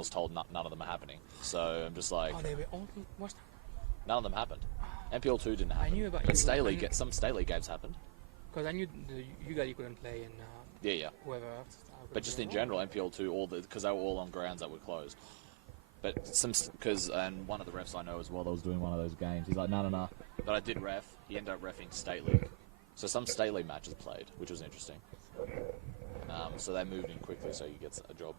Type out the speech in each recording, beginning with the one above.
was told none of them are happening. So I'm just like, they were all what's none of them happened. NPL 2 didn't happen. I knew about but some state league games happened. Because I knew you guys couldn't play and whoever else. But just in general, NPL 2, because they were all on grounds that were closed. But and one of the refs I know as well that was doing one of those games, he's like, no. But I did ref. He ended up reffing state league. So some state league matches played, which was interesting. So they moved in quickly so he gets a job.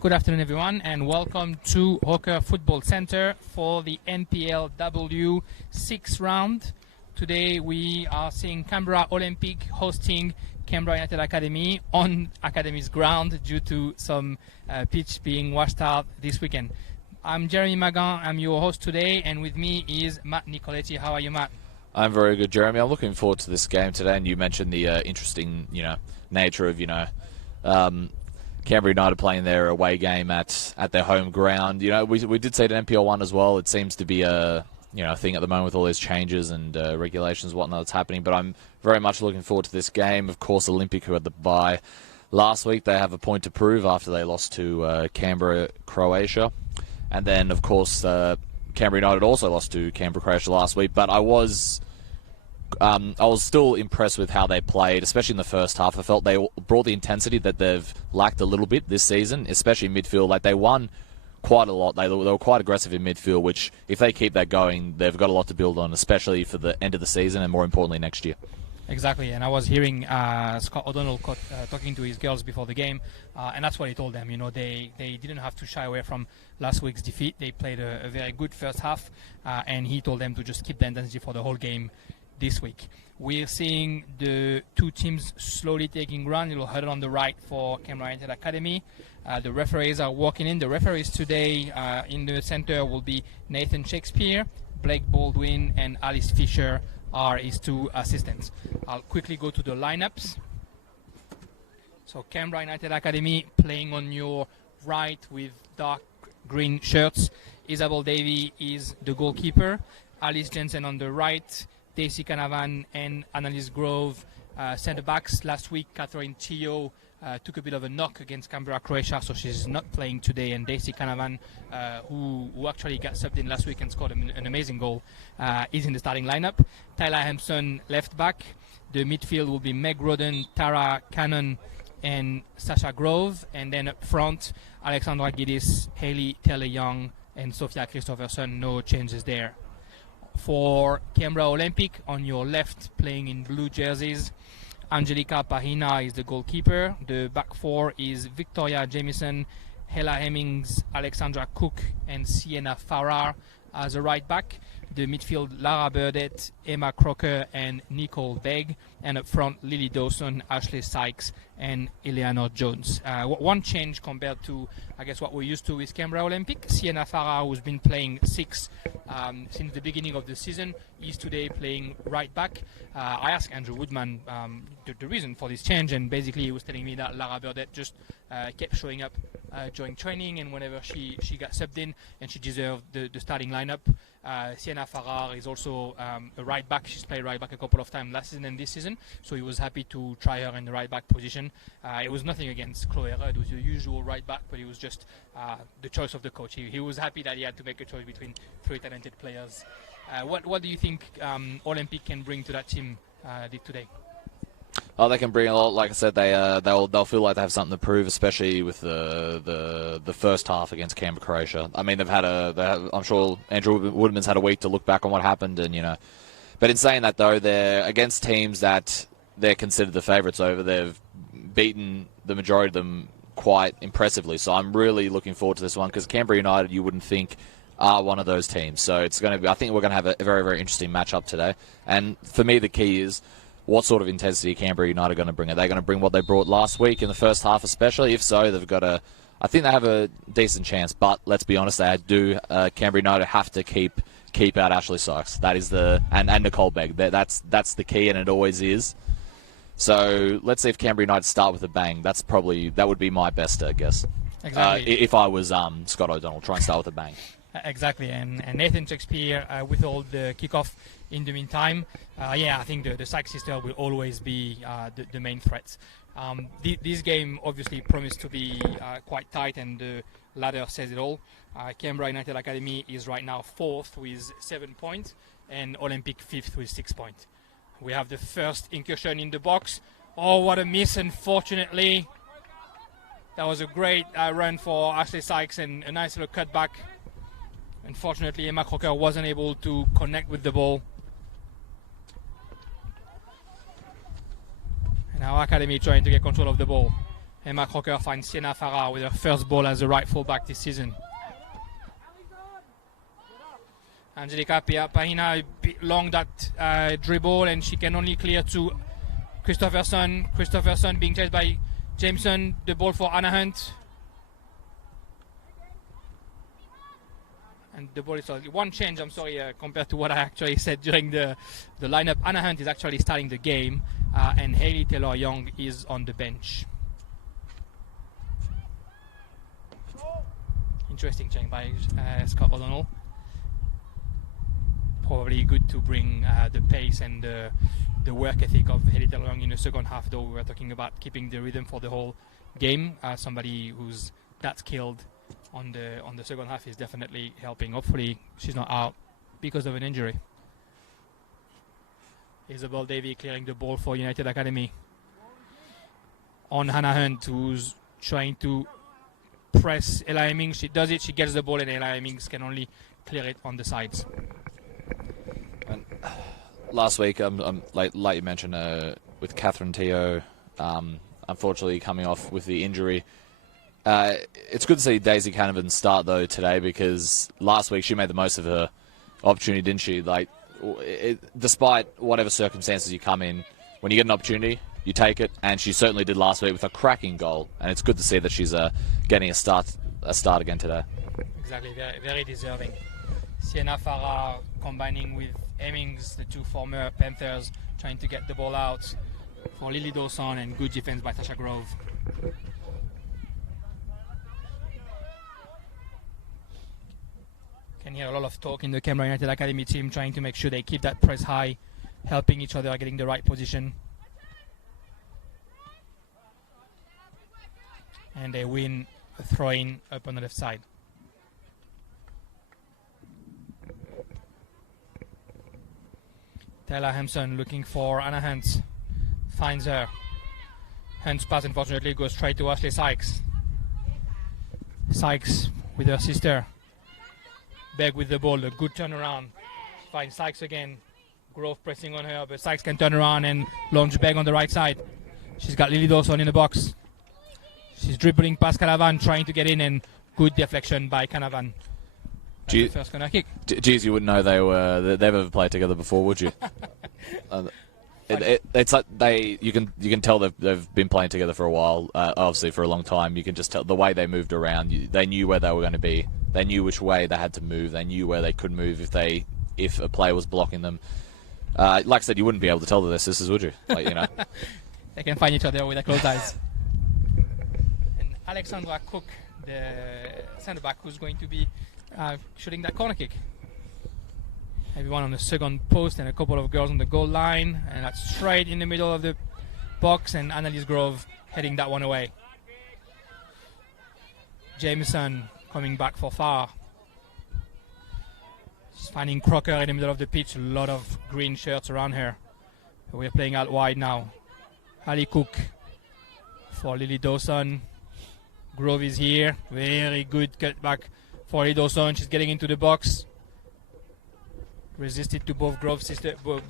Good afternoon, everyone, and welcome to Hawker Football Center for the NPLW 6th round. Today we are seeing Canberra Olympic hosting Canberra United Academy on Academy's ground due to some pitch being washed out this weekend. I'm Jeremy Magan, I'm your host today, and with me is Matt Nicoletti. How are you, Matt? I'm very good, Jeremy. I'm looking forward to this game today, and you mentioned the interesting, nature of, Canberra United playing their away game at their home ground. We did see it in NPL 1 as well. It seems to be a thing at the moment with all these changes and regulations and whatnot that's happening. But I'm very much looking forward to this game. Of course, Olympic, who had the bye last week, they have a point to prove after they lost to Canberra, Croatia. And then, of course, Canberra United also lost to Canberra, Croatia last week. But I was still impressed with how they played, especially in the first half. I felt they brought the intensity that they've lacked a little bit this season, especially in midfield. Like, they won quite a lot. They were quite aggressive in midfield, which, if they keep that going, they've got a lot to build on, especially for the end of the season and, more importantly, next year. Exactly, and I was hearing Scott O'Donnell talking to his girls before the game, and that's what he told them. They didn't have to shy away from last week's defeat. They played a very good first half, and he told them to just keep the intensity for the whole game this week. We're seeing the two teams slowly taking ground. Little huddle on the right for Canberra United Academy. The referees are walking in. The referees today in the center will be Nathan Shakespeare, Blake Baldwin, and Alice Fisher are his two assistants. I'll quickly go to the lineups. So Canberra United Academy playing on your right with dark green shirts. Isabel Davey is the goalkeeper. Alice Jensen on the right. Daisy Canavan and Annalise Grove centre backs. Last week, Catherine Chio took a bit of a knock against Canberra, Croatia, so she's not playing today. And Daisy Canavan, who actually got subbed in last week and scored an amazing goal, is in the starting lineup. Tyler Hampson, left back. The midfield will be Meg Roden, Tara Cannon, and Sasha Grove. And then up front, Alexandra Giddis, Hayley Taylor-Young, and Sophia Christopherson. No changes there. For Canberra Olympic, on your left, playing in blue jerseys, Angelica Pahina is the goalkeeper. The back four is Victoria Jamieson, Hella Hemmings, Alexandra Cook, and Sienna Farrar as a right back. The midfield, Lara Burdett, Emma Crocker, and Nicole Begg. And up front, Lily Dawson, Ashley Sykes, and Eleanor Jones. One change compared to, I guess, what we're used to with Canberra Olympic. Sienna Farrar, who's been playing 6 since the beginning of the season, is today playing right back. I asked Andrew Woodman the reason for this change, and basically he was telling me that Lara Burdett just kept showing up during training, and whenever she got subbed in, and she deserved the starting lineup. Sienna Farrar is also a right back. She's played right back a couple of times last season and this season, so he was happy to try her in the right back position. It was nothing against Chloe Rudd, who's the usual right back, but it was just the choice of the coach. He was happy that he had to make a choice between 3 talented players. What do you think Olympic can bring to that team today? Oh, they can bring a lot. Like I said, they'll feel like they have something to prove, especially with the first half against Canberra, Croatia. I mean, I'm sure Andrew Woodman's had a week to look back on what happened, and But in saying that, though, they're against teams that they're considered the favourites over. They've beaten the majority of them quite impressively. So I'm really looking forward to this one because Canberra United, you wouldn't think, are one of those teams. So it's going to be. I think we're going to have a very, very interesting matchup today. And for me, the key is, what sort of intensity Canberra United are going to bring? Are they going to bring what they brought last week in the first half especially? If so, they've got I think they have a decent chance, but let's be honest, they do. Canberra United have to keep out Ashley Sykes. That is and Nicole Begg. That's the key, and it always is. So let's see if Canberra United start with a bang. That would be my best guess. Exactly. If I was Scott O'Donnell, try and start with a bang. Exactly, and Nathan Shakespeare with all the kickoff in the meantime. I think the Sykes sisters will always be the main threats. This game obviously promised to be quite tight, and the ladder says it all. Canberra United Academy is right now 4th with 7 points, and Olympic 5th with 6 points. We have the first incursion in the box. Oh, what a miss, unfortunately. That was a great run for Ashley Sykes and a nice little cutback. Unfortunately, Emma Crocker wasn't able to connect with the ball. And our academy trying to get control of the ball. Emma Crocker finds Sienna Farah with her first ball as a right fullback this season. Angelica Pahina a bit long that dribble, and she can only clear to Christopherson. Christopherson being chased by Jameson. The ball for Anna Hunt. And the ball is one change, compared to what I actually said during the lineup. Anna Hunt is actually starting the game, and Hayley Taylor-Young is on the bench. Interesting change by Scott O'Donnell. Probably good to bring the pace and the work ethic of Hayley Taylor-Young in the second half, though we're talking about keeping the rhythm for the whole game. Somebody who's that skilled on the second half is definitely helping. Hopefully she's not out because of an injury. Isabel Davey clearing the ball for United Academy on Hannah Hunt, who's trying to press Ella Hemmings. She does it, she gets the ball, and Ella Hemmings can only clear it on the sides. And last week, like you mentioned, with Catherine Teo, unfortunately coming off with the injury. It's good to see Daisy Canavan start, though, today, because last week she made the most of her opportunity, didn't she? Despite whatever circumstances you come in, when you get an opportunity, you take it, and she certainly did last week with a cracking goal, and it's good to see that she's getting a start again today. Exactly, very, very deserving. Sienna Farah combining with Hemmings, the two former Panthers, trying to get the ball out for Lily Dawson, and good defense by Tasha Grove. Can hear a lot of talk in the Canberra United Academy team, trying to make sure they keep that press high, helping each other, getting the right position. And they win a throw-in up on the left side. Taylor Hampson looking for Anna Hunt. Finds her. Hunt's pass, unfortunately, goes straight to Ashley Sykes. Sykes with her sister. Begg with the ball, a good turnaround. She finds Sykes again. Grove pressing on her, but Sykes can turn around and launch Begg on the right side. She's got Lily Dawson in the box. She's dribbling past Canavan, trying to get in, and good deflection by Canavan. First corner kick. Geez, you wouldn't know they've ever played together before, would you? It's like you can tell they've been playing together for a while, obviously for a long time. You can just tell the way they moved around. They knew where they were going to be. They knew which way they had to move. They knew where they could move if a player was blocking them. Like I said, you wouldn't be able to tell their sisters, would you? They can find each other with their closed eyes. And Alexandra Cook, the centre back, who's going to be shooting that corner kick. Everyone on the second post and a couple of girls on the goal line, and that's straight in the middle of the box, and Annalise Grove heading that one away. Jameson coming back for Farah. She's finding Crocker in the middle of the pitch, a lot of green shirts around her. We're playing out wide now. Ali Cook for Lily Dawson. Grove is here, very good cutback for Lily Dawson. She's getting into the box. Resisted to both Grove's sister, but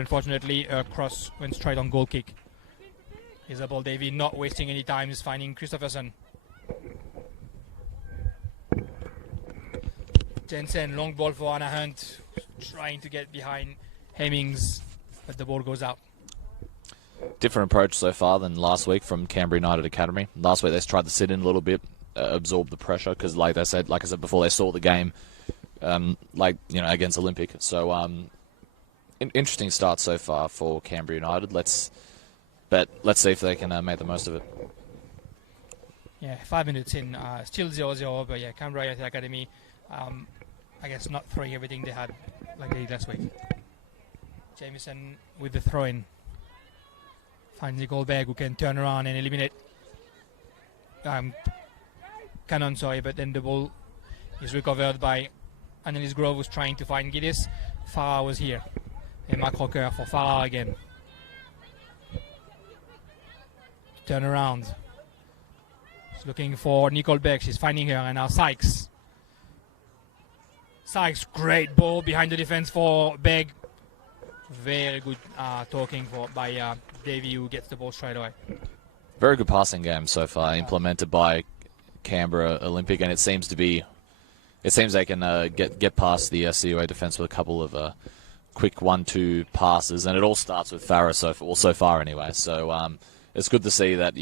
unfortunately a cross went straight on goal kick. Isabel Davey not wasting any time, is finding Christopherson. Jensen, long ball for Anna Hunt, trying to get behind Hemmings, but the ball goes out. Different approach so far than last week from Canberra United Academy. Last week they tried to sit in a little bit, absorb the pressure, because like I said before, they saw the game. Against Olympic. So, interesting start so far for Canberra United. Let's But let's see if they can make the most of it. Yeah, 5 minutes in, still 0-0, but yeah, Canberra United Academy, I guess not throwing everything they had like they did last week. Jamieson with the throw-in. Finds the Goldberg who can turn around and eliminate Cannon, but then the ball is recovered by Annalise Grove, who's trying to find Giddis. Farah was here. And Mark Rocker for Farah again. Turn around. She's looking for Nicole Beck. She's finding her, and now Sykes. Sykes, great ball behind the defense for Begg. Very good talking by Davey, who gets the ball straight away. Very good passing game so far, implemented by Canberra Olympic, and it seems they can get past the CUA defence with a couple of quick 1-2 passes, and it all starts with Farah so far anyway. So it's good to see that,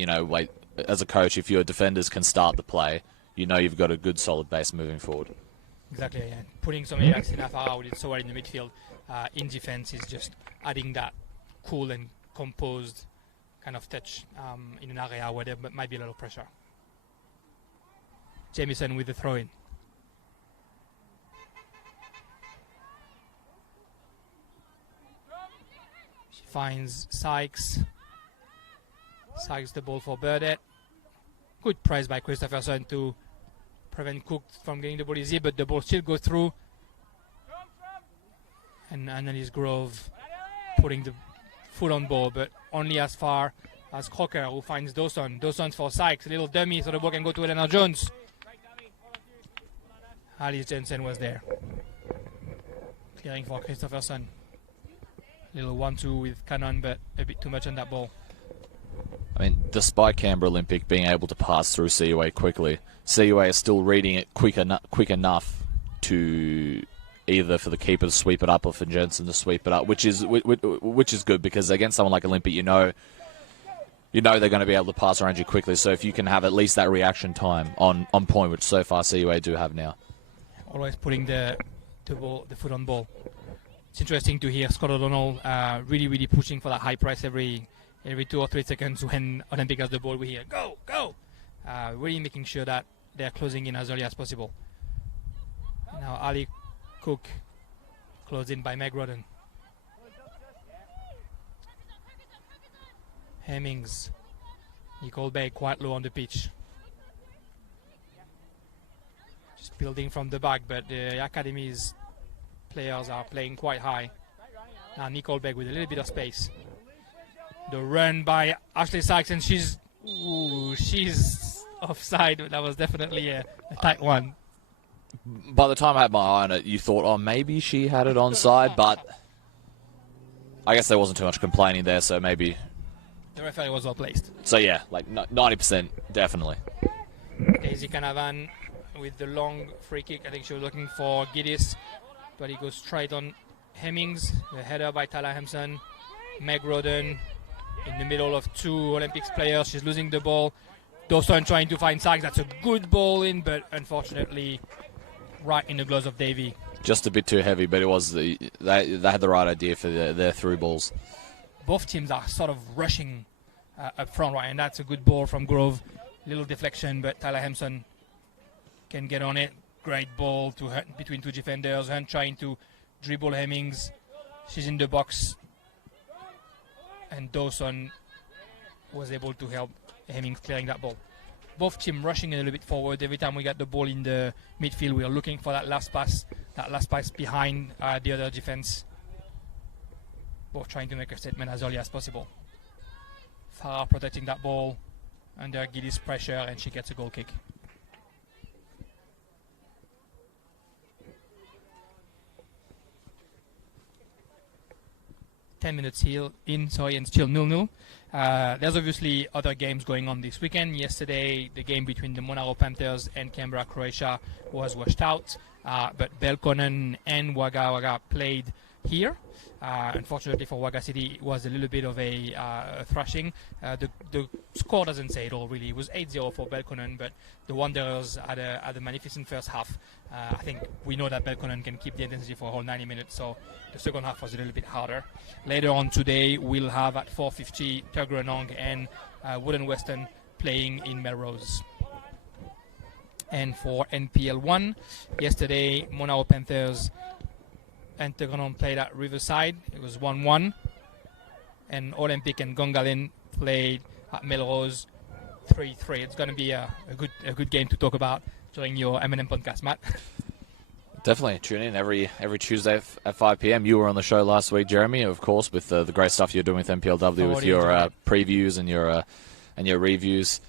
as a coach, if your defenders can start the play, you've got a good solid base moving forward. Exactly, yeah. Putting somebody like Sina Farah, who did so well in the midfield, in defense, is just adding that cool and composed kind of touch in an area where there might be a lot of pressure. Jamieson with the throw-in. She finds Sykes. Sykes the ball for Burdett. Good price by Christopherson to prevent Cook from getting the ball easy, but the ball still goes through. And Annalise Grove putting the foot on ball, but only as far as Crocker, who finds Dawson. Dawson's for Sykes, a little dummy, so the ball can go to Elena Jones. Alice Jensen was there. Clearing for Christopherson. Little 1-2 with Cannon, but a bit too much on that ball. I mean, despite Canberra Olympic being able to pass through CUA quickly, CUA is still reading it quick enough to either for the keeper to sweep it up or for Jensen to sweep it up, which is good, because against someone like Olympic, you know they're going to be able to pass around you quickly. So if you can have at least that reaction time on point, which so far CUA do have now. Always putting the foot on ball. It's interesting to hear Scott O'Donnell really pushing for that high press every 2 or 3 seconds when Olympic has the ball. We hear go, really making sure that they're closing in as early as possible. Now Ali Cook closed in by Meg Rodden. Hemmings, Nicole Bay quite low on the pitch. Just building from the back, but the Academy's players are playing quite high. Now Nicole Beck with a little bit of space. The run by Ashley Sykes, and she's offside. That was definitely a tight one. By the time I had my eye on it, you thought, oh, maybe she had it onside, but I guess there wasn't too much complaining there, so maybe... The referee was well placed. So yeah, like 90% definitely. Daisy Canavan with the long free kick. I think she was looking for Giddis, but he goes straight on Hemmings. The header by Tala Hampson. Meg Rodden in the middle of 2 Olympics players. She's losing the ball. Dawson trying to find Sykes. That's a good ball in, but unfortunately right in the gloves of Davey. Just a bit too heavy, but it was they had the right idea for their through balls. Both teams are sort of rushing up front, right? And that's a good ball from Grove. Little deflection, but Tyler Hampson can get on it. Great ball to Hunt between 2 defenders. Hunt trying to dribble Hemmings. She's in the box. And Dawson was able to help Hemmings clearing that ball. Both teams rushing a little bit forward. Every time we got the ball in the midfield, we are looking for that last pass behind the other defense. Both trying to make a statement as early as possible. Farah protecting that ball under Giddis' pressure, and she gets a goal kick. Ten minutes and still 0-0. There's obviously other games going on this weekend. Yesterday, the game between the Monaro Panthers and Canberra, Croatia was washed out, but Belconnen and Wagga Wagga played here. Unfortunately for Wagga City, it was a little bit of a thrashing. The score doesn't say it all, really. It was 8-0 for Belconnen, but the Wanderers had a magnificent first half. I think we know that Belconnen can keep the intensity for a whole 90 minutes, so the second half was a little bit harder. Later on today, we'll have at 4:50 Tuggeranong and Wooden Western playing in Melrose. And for NPL 1, yesterday, Monaro Panthers and Tuggeranong played at Riverside. It was 1-1. And Olympic and Gongalin played at Melrose 3-3. It's going to be a good game to talk about during your M&M podcast, Matt. Definitely tune in every Tuesday at 5 p.m. You were on the show last week, Jeremy, of course, with the great stuff you're doing with MPLW, with your previews and your reviews.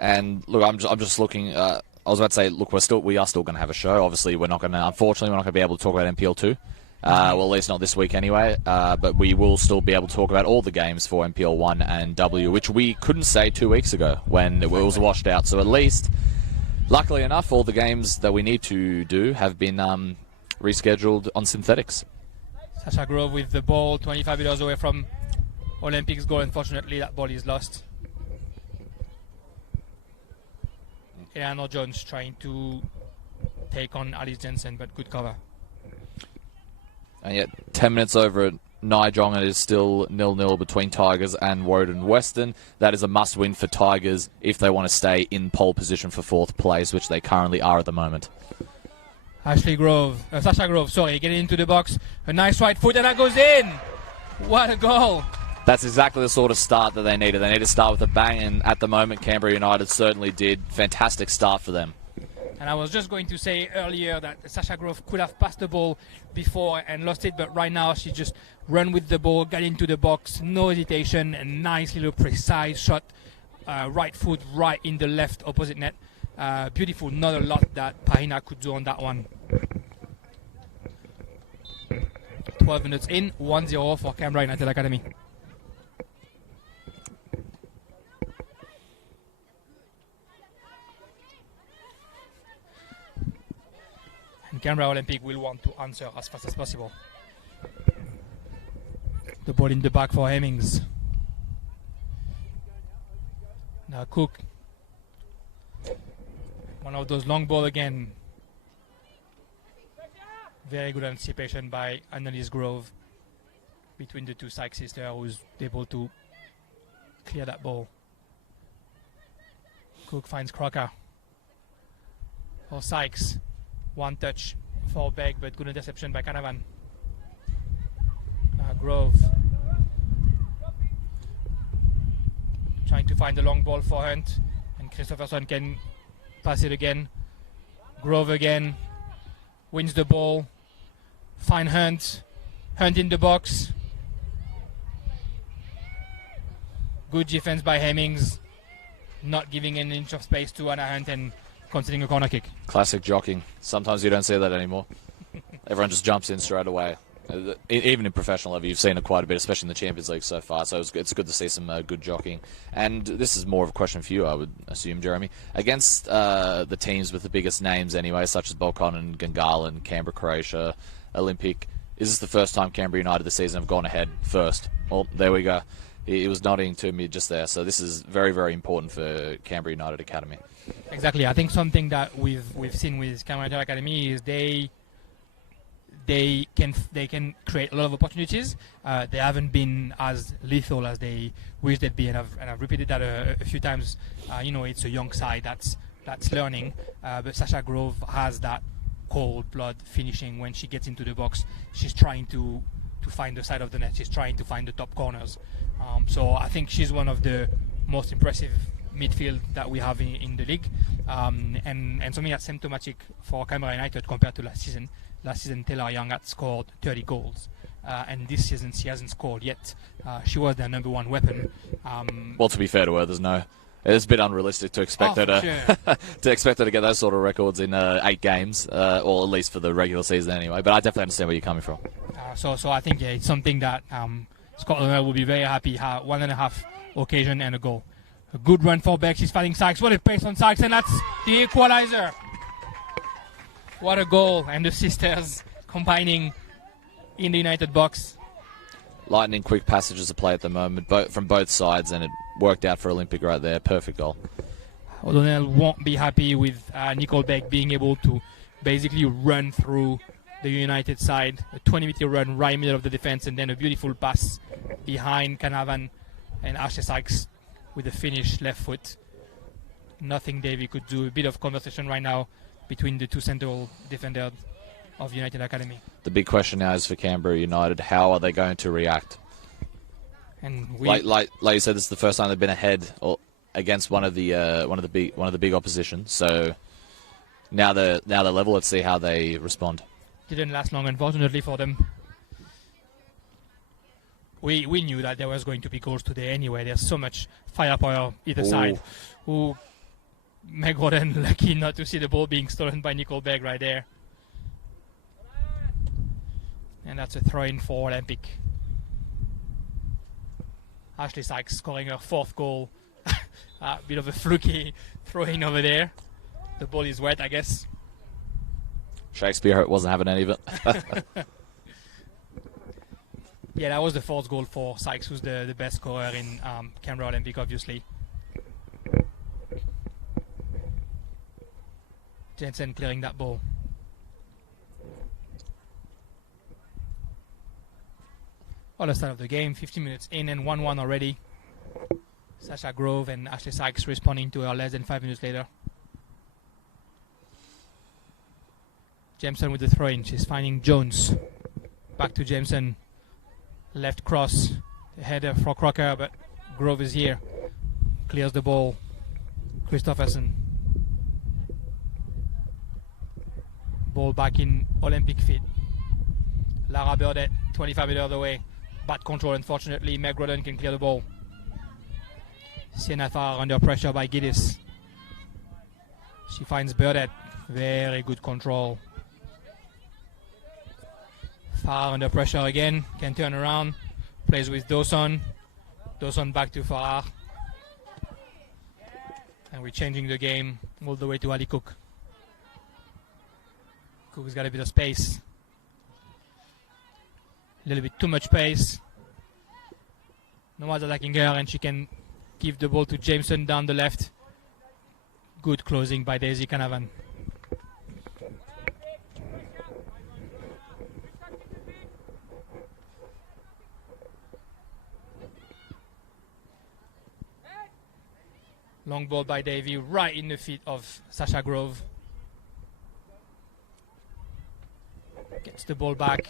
And look, I'm just looking. I was about to say, look, we are still going to have a show. Obviously, unfortunately, we're not going to be able to talk about MPL2. Well, at least not this week anyway. But we will still be able to talk about all the games for MPL 1 and W, which we couldn't say 2 weeks ago when it was washed out. So at least, luckily enough, all the games that we need to do have been rescheduled on synthetics. Sasha Grove with the ball, 25 meters away from Olympics goal. Unfortunately, that ball is lost. Eleanor Jones trying to take on Alice Jensen, but good cover. And yet, 10 minutes over at Nijong, it is still 0-0 between Tigers and Woden Western. That is a must-win for Tigers if they want to stay in pole position for 4th place, which they currently are at the moment. Sasha Grove, getting into the box. A nice right foot, and that goes in. What a goal. That's exactly the sort of start that they needed. They need to start with a bang, and at the moment, Canberra United certainly did. Fantastic start for them. And I was just going to say earlier that Sasha Grove could have passed the ball before and lost it, but right now she just ran with the ball, got into the box, no hesitation, a nice little precise shot, right foot right in the left opposite net. Beautiful, not a lot that Pahina could do on that one. 12 minutes in, 1-0 for Canberra United Academy. And Canberra Olympic will want to answer as fast as possible. The ball in the back for Hemmings. Now Cook. One of those long ball again. Very good anticipation by Annalise Grove between the two Sykes sisters, who's able to clear that ball. Cook finds Crocker. For Sykes. One touch for Beck, but good interception by Canavan. Grove. Trying to find the long ball for Hunt. And Christopherson can pass it again. Grove again. Wins the ball. Find Hunt. Hunt in the box. Good defense by Hemmings. Not giving an inch of space to Anna Hunt and conceding a corner kick. Classic jockeying. Sometimes you don't see that anymore. Everyone just jumps in straight away. Even in professional level, you've seen it quite a bit, especially in the Champions League so far. So it's good to see some good jockeying. And this is more of a question for you, I would assume, Jeremy. Against the teams with the biggest names anyway, such as Belconnen, Gungahlin, Canberra, Croatia, Olympic, is this the first time Canberra United this season have gone ahead first? Well, there we go. He was nodding to me just there. So this is very, very important for Canberra United Academy. Exactly. I think something that we've seen with Canberra United Academy is they can create a lot of opportunities. They haven't been as lethal as they wish they'd be, and I've repeated that a few times. It's a young side that's learning, but Sasha Grove has that cold blood finishing when she gets into the box. She's trying to find the side of the net. She's trying to find the top corners. So I think she's one of the most impressive midfield that we have in the league, and something that's symptomatic for Canberra United compared to last season. Last season, Taylor Young had scored 30 goals, and this season she hasn't scored yet. She was their number one weapon. Well, to be fair to her, it's a bit unrealistic to expect her to get those sort of records in 8 games, or at least for the regular season anyway. But I definitely understand where you're coming from. So I think it's something that Scotland will be very happy. 1.5 occasion and a goal. A good run for Beck. She's fighting Sykes. What a pace on Sykes, and that's the equalizer. What a goal, and the sisters combining in the United box. Lightning quick passages of play at the moment, from both sides, and it worked out for Olympic right there. Perfect goal. O'Donnell won't be happy with Nicole Beck being able to basically run through the United side. A 20-meter run right in the middle of the defense, and then a beautiful pass behind Canavan and Ashley Sykes with a finish left foot. Nothing Davy could do. A bit of conversation right now between the two central defenders of United Academy. The big question now is for Canberra United: how are they going to react? And like you said, this is the first time they've been ahead or against one of the big opposition. So now they're level. Let's see how they respond. Didn't last long, unfortunately, for them. We knew that there was going to be goals today anyway. There's so much firepower either side. Ooh, Meg Roden lucky not to see the ball being stolen by Nicole Begg right there. And that's a throw-in for Olympic. Ashley Sykes scoring her 4th goal. A bit of a fluky throw-in over there. The ball is wet, I guess. Shakespeare wasn't having any of it. Yeah, that was the 4th goal for Sykes, who's the best scorer in Canberra Olympic, obviously. Jensen clearing that ball. Well, the start of the game, 15 minutes in and 1-1 already. Sasha Grove and Ashley Sykes responding to her less than 5 minutes later. Jameson with the throw-in. She's finding Jones. Back to Jameson. Left cross. The header for Crocker, but Grove is here. Clears the ball. Christopherson. Ball back in Olympic feet. Lara Burdett, 25 meters away. Bad control, unfortunately. Meg Roden can clear the ball. Sienna Farr under pressure by Giddis. She finds Burdett. Very good control. Farr under pressure again. Can turn around. Plays with Dawson. Dawson back to Farr. And we're changing the game all the way to Ali Cook. Cook's got a bit of space. A little bit too much space. No one's attacking her, and she can give the ball to Jameson down the left. Good closing by Daisy Canavan. Long ball by Davy, right in the feet of Sasha Grove. Gets the ball back.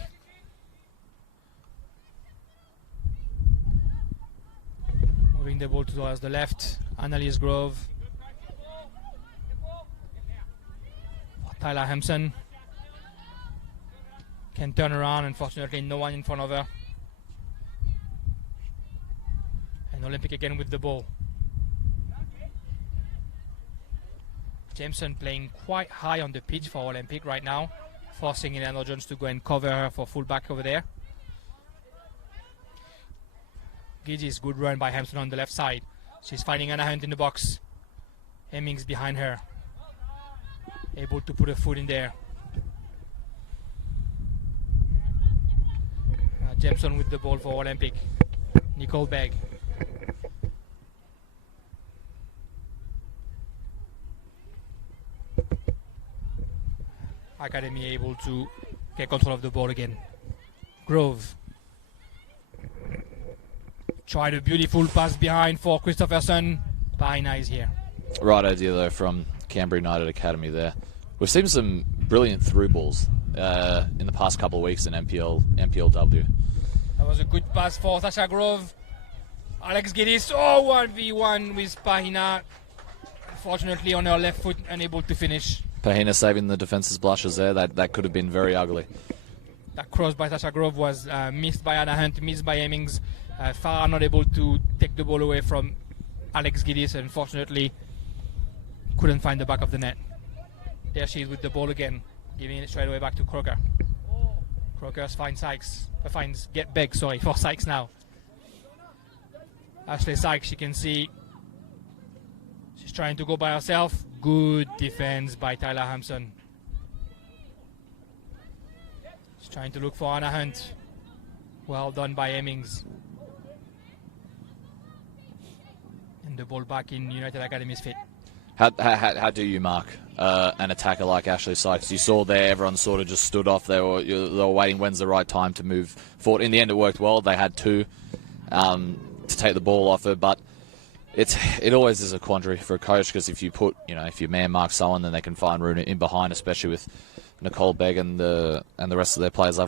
Moving the ball towards the left. Annalise Grove. Tyler Hampson. Can turn around. Unfortunately, no one in front of her. And Olympic again with the ball. Jameson playing quite high on the pitch for Olympic right now, forcing Eleanor Jones to go and cover her for fullback over there. Gidges, good run by Hampson on the left side. She's finding Anna Hunt in the box. Hemmings behind her. Able to put a foot in there. Jameson with the ball for Olympic. Nicole Begg. Academy able to get control of the ball again. Grove. Tried a beautiful pass behind for Christopherson. Bahina is here. Right idea, though, from Canberra United Academy there. We've seen some brilliant through balls in the past couple of weeks in NPLW. That was a good pass for Sasha Grove. Alex Giddis, 1v1 with Bahina. Unfortunately, on her left foot, unable to finish. Pahina saving the defense's blushes there. That could have been very ugly. That cross by Sasha Grove was missed by Anna Hunt, missed by Hemmings. Farah not able to take the ball away from Alex Giddis. Unfortunately, couldn't find the back of the net. There she is with the ball again, giving it straight away back to Croker. Croker finds Begg for Sykes now. Ashley Sykes, you can see she's trying to go by herself. Good defense by Tyler Hampson. She's trying to look for Anna Hunt. Well done by Hemmings. And the ball back in United Academy's feet. How do you mark an attacker like Ashley Sykes? You saw there, everyone sort of just stood off. They were waiting when's the right time to move forward. In the end, it worked well. They had two to take the ball off her, but it always is a quandary for a coach, because if you man mark someone, then they can find room in behind, especially with Nicole Begg and the rest of their players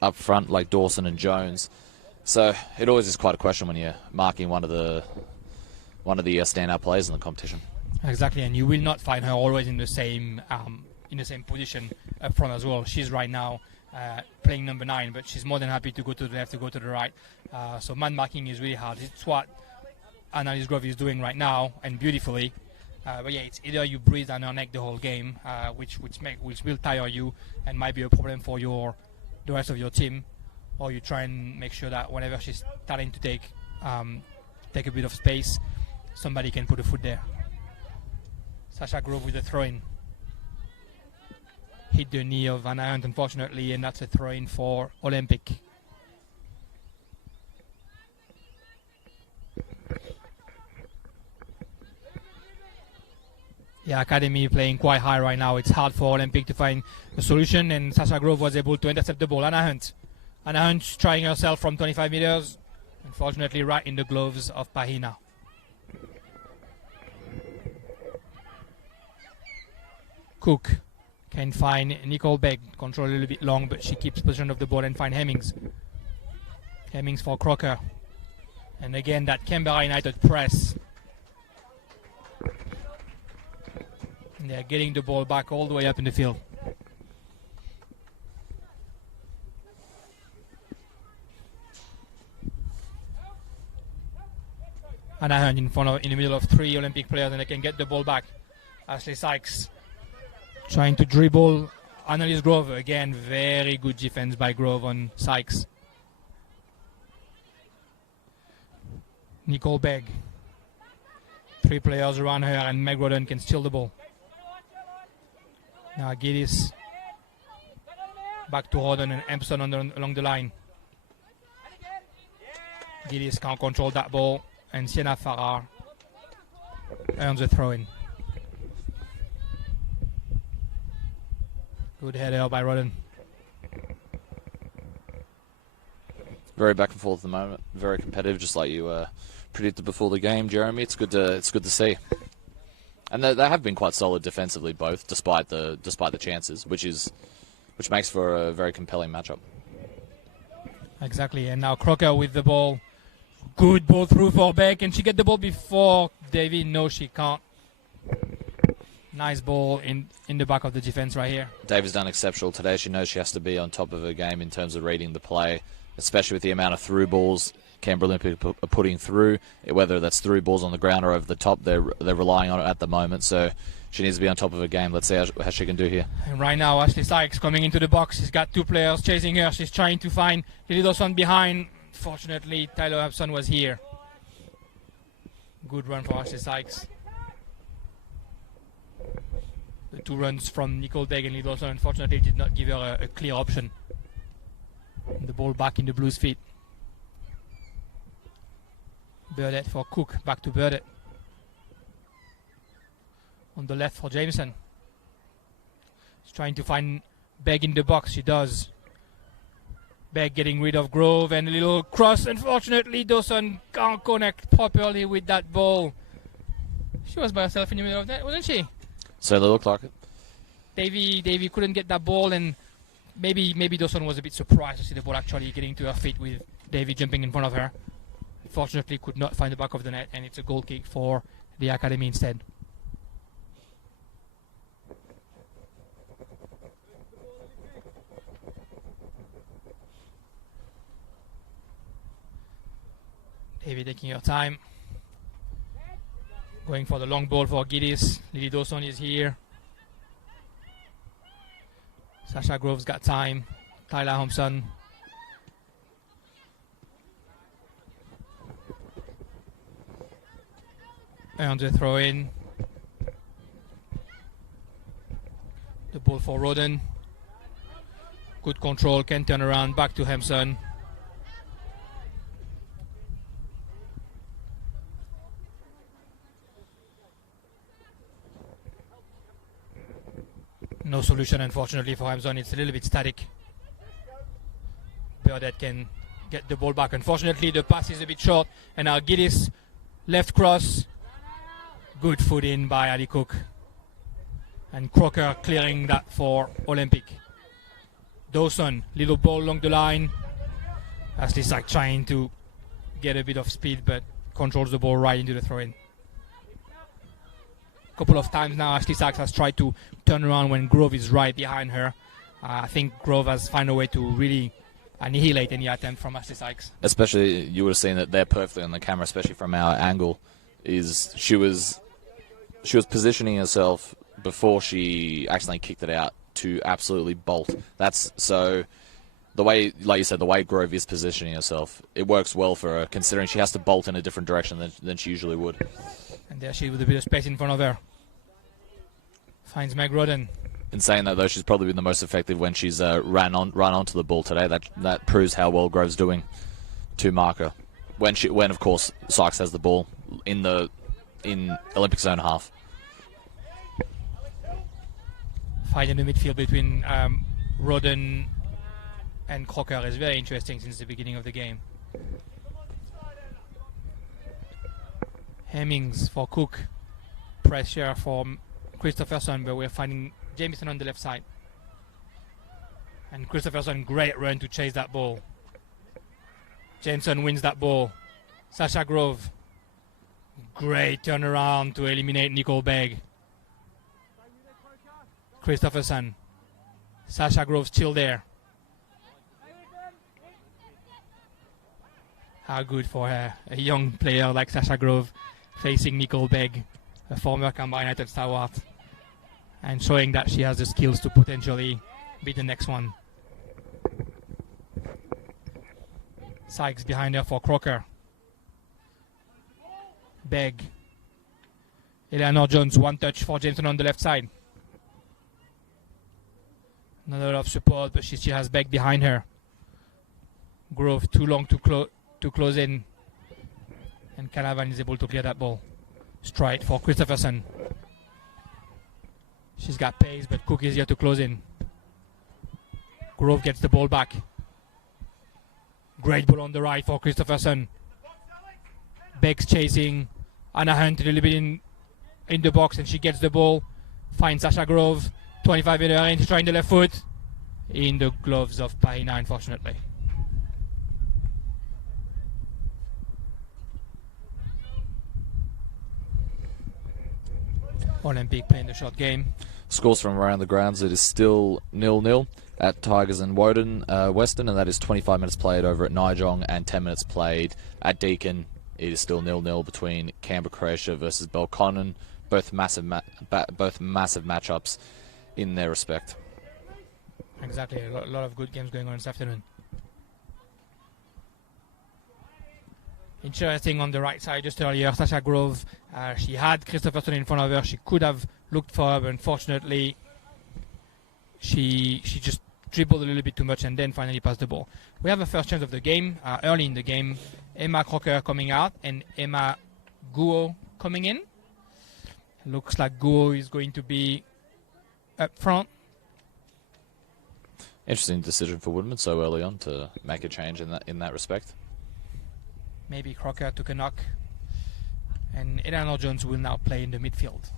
up front, like Dawson and Jones. So it always is quite a question when you're marking one of the standout players in the competition. Exactly, and you will not find her always in the same position up front as well. She's right now playing number 9, but she's more than happy to go to the left, to go to the right. So man marking is really hard. It's what Annalise Grove is doing right now, and beautifully. But yeah, it's either you breathe down her neck the whole game, which will tire you and might be a problem for the rest of your team, or you try and make sure that whenever she's starting to take a bit of space, somebody can put a foot there. Sasha Grove with a throw-in. Hit the knee of Anna Hunt, unfortunately, and that's a throw-in for Olympic. Yeah, Academy playing quite high right now. It's hard for Olympic to find a solution, and Sasha Grove was able to intercept the ball. Anna Hunt trying herself from 25 meters. Unfortunately, right in the gloves of Pahina. Cook can find Nicole Begg, control a little bit long, but she keeps possession of the ball and find Hemmings. Hemmings for Crocker. And again, that Canberra United press. And they're getting the ball back all the way up in the field. Anna Hunt in the middle of 3 Olympic players, and they can get the ball back. Ashley Sykes trying to dribble Annalise Grove. Again, very good defense by Grove on Sykes. Nicole Begg. 3 players around her, and Meg Rodden can steal the ball. Now Giddis. Back to Rodden and Empson along the line. Giddis can't control that ball, and Sienna Farrar earns a throw-in. Good header by Rodden. Very back and forth at the moment. Very competitive, just like you predicted before the game, Jeremy. It's good to see. And they have been quite solid defensively, both, despite the chances, which makes for a very compelling matchup. Exactly. And now Crocker with the ball. Good ball through for Beck. Can she get the ball before Davy? No, she can't. Nice ball in the back of the defense right here. David's done exceptional today. She knows she has to be on top of her game in terms of reading the play, especially with the amount of through balls Canberra Olympic are putting through. Whether that's through balls on the ground or over the top, they're relying on it at the moment. So she needs to be on top of her game. Let's see how she can do here. And right now, Ashley Sykes coming into the box. She's got 2 players chasing her. She's trying to find Lily Dawson behind. Fortunately, Tyler Hobson was here. Good run for Ashley Sykes. The 2 runs from Nicole Begg and Lily Dawson, unfortunately, did not give her a clear option. And the ball back in the Blues' feet. Burdett for Cook. Back to Burdett. On the left for Jameson. She's trying to find Begg in the box. She does. Begg getting rid of Grove, and a little cross. Unfortunately, Dawson can't connect properly with that ball. She was by herself in the middle of that, wasn't she? Certainly looked like it. Davy couldn't get that ball, and maybe Dawson was a bit surprised to see the ball actually getting to her feet with Davy jumping in front of her. Fortunately, could not find the back of the net, and it's a goal kick for the Academy instead. Davy taking her time. Going for the long ball for Giddis. Lily Dawson is here. Sasha Grove's got time. Tyler Thompson. And the throw in. The ball for Rodden. Good control, can turn around, back to Hampson. No solution, unfortunately, for Amazon. It's a little bit static. Burdett can get the ball back. Unfortunately, the pass is a bit short. And now Gillis, left cross. Good foot in by Ali Cook. And Crocker clearing that for Olympic. Dawson, little ball along the line. Ashley Sykes trying to get a bit of speed, but controls the ball right into the throw-in. Couple of times now Ashley Sykes has tried to turn around when Grove is right behind her. I think Grove has found a way to really annihilate any attempt from Ashley Sykes. Especially, you would have seen that there perfectly on the camera, especially from our angle, is she was positioning herself before she accidentally kicked it out to absolutely bolt. That's so the way, like you said, the way Grove is positioning herself, it works well for her, considering she has to bolt in a different direction than she usually would. And there she with a bit of space in front of her. Finds Meg Rodden. In saying that, though, she's probably been the most effective when she's run onto the ball today. That proves how well Grove's doing to mark her. When of course Sykes has the ball in Olympic zone half. Fight in the midfield between Rodden and Crocker is very interesting since the beginning of the game. Hemmings for Cook. Pressure from Christopherson, but we're finding Jameson on the left side. And Christopherson, great run to chase that ball. Jameson wins that ball. Sasha Grove, great turnaround to eliminate Nicole Begg. Christopherson. Sasha Grove still there. How good for her, a young player like Sasha Grove facing Nicole Begg, a former Canberra United stalwart, and showing that she has the skills to potentially be the next one. Sykes behind her for Crocker. Begg. Eleanor Jones, one touch for Jameson on the left side. Not a lot of support, but she still has Begg behind her. Grove too long to close in. And Canavan is able to clear that ball. Stride for Christopherson. She's got pace, but Cook is here to close in. Grove gets the ball back. Great ball on the right for Christopherson. Begg's chasing. Anna Hunt a little bit in the box, and she gets the ball. Finds Sasha Grove. 25 meter range, trying the left foot. In the gloves of Pahina, unfortunately. Olympic playing the short game. Scores from around the grounds, it is still 0-0 at Tigers and Western, and that is 25 minutes played over at Nijong and 10 minutes played at Deakin. It is still 0-0 between Canberra Croatia versus Belconnen, both massive matchups in their respect. Exactly, a lot of good games going on this afternoon. Interesting on the right side just earlier, Sasha Grove, she had Christopherson in front of her. She could have looked for her, but unfortunately she just dribbled a little bit too much and then finally passed the ball. We have a first chance of the game, early in the game. Emma Crocker coming out and Emma Guo coming in. Looks like Guo is going to be up front. Interesting decision for Woodman so early on to make a change in that respect. Maybe Crocker took a knock. And Eleanor Jones will now play in the midfield.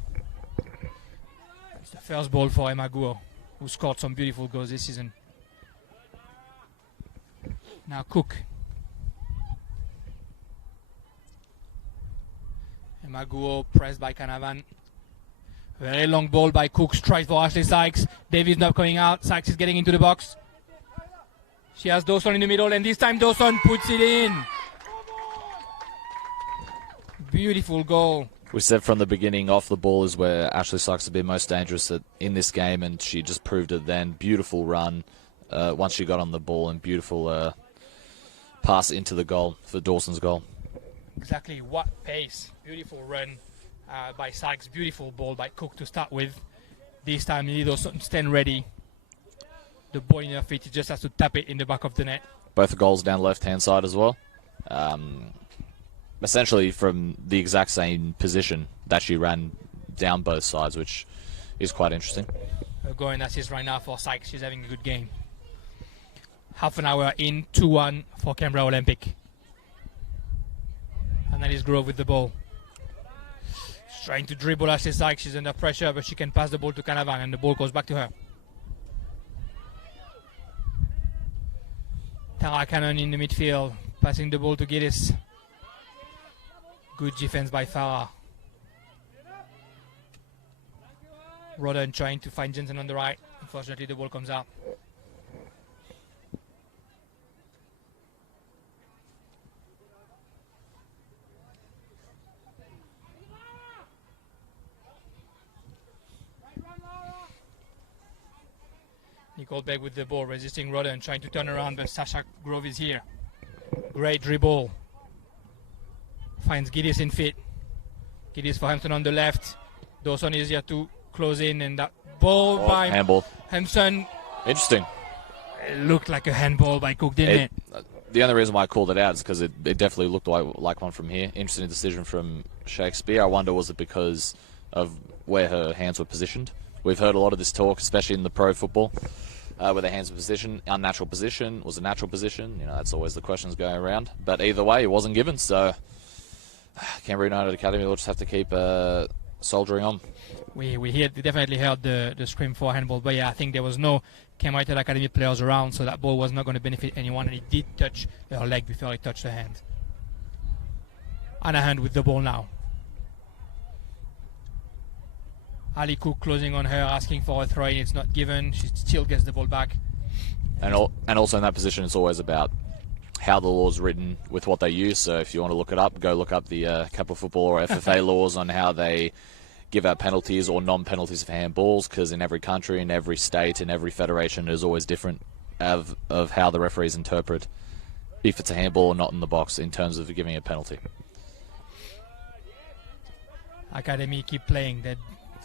It's the first ball for Emma Guo, who scored some beautiful goals this season. Now Cook. Emma Guo pressed by Canavan. Very long ball by Cook, straight for Ashley Sykes. Davies not coming out. Sykes is getting into the box. She has Dawson in the middle, and this time Dawson puts it in. Beautiful goal. We said from the beginning, off the ball is where Ashley Sykes has been most dangerous in this game, and she just proved it then. Beautiful run once she got on the ball, and beautiful pass into the goal for Dawson's goal. Exactly, what pace. Beautiful run by Sykes. Beautiful ball by Cook to start with. This time Dawson stand ready. The ball in her feet, he just has to tap it in the back of the net. Both goals down left-hand side as well. Essentially from the exact same position that she ran down both sides, which is quite interesting. A goal and assist right now for Sykes. She's having a good game. Half an hour in, 2-1 for Canberra Olympic. Annalise Grove with the ball. She's trying to dribble Ashley Sykes. She's under pressure, but she can pass the ball to Canavan, and the ball goes back to her. Tara Cannon in the midfield, passing the ball to Giddis. Good defense by Farah. Rodden trying to find Jensen on the right. Unfortunately, the ball comes out. Nicole Beck with the ball, resisting Rodden, trying to turn around, but Sasha Grove is here. Great dribble. Finds Giddis in fit. Giddis for Hampton on the left. Dawson is here to close in, and that ball by handball. Hampton. Interesting. It looked like a handball by Cook, didn't it? The only reason why I called it out is because it definitely looked like one from here. Interesting decision from Shakespeare. I wonder, was it because of where her hands were positioned? We've heard a lot of this talk, especially in the pro football, where their hands were positioned. Unnatural position, was a natural position. You know, that's always the questions going around. But either way, it wasn't given. So Canberra United Academy will just have to keep soldiering on. We definitely heard the scream for handball, but yeah, I think there was no Canberra United Academy players around, so that ball was not going to benefit anyone, and it did touch her leg before it touched her hand. Anna Hand with the ball now. Ali Cook closing on her, asking for a throw-in. It's not given. She still gets the ball back. And also in that position, it's always about how the law's written with what they use. So if you want to look it up, go look up the Capital Football or FFA laws on how they give out penalties or non-penalties for handballs, because in every country, in every state, in every federation, it is always different of how the referees interpret if it's a handball or not in the box in terms of giving a penalty. Academy keep playing.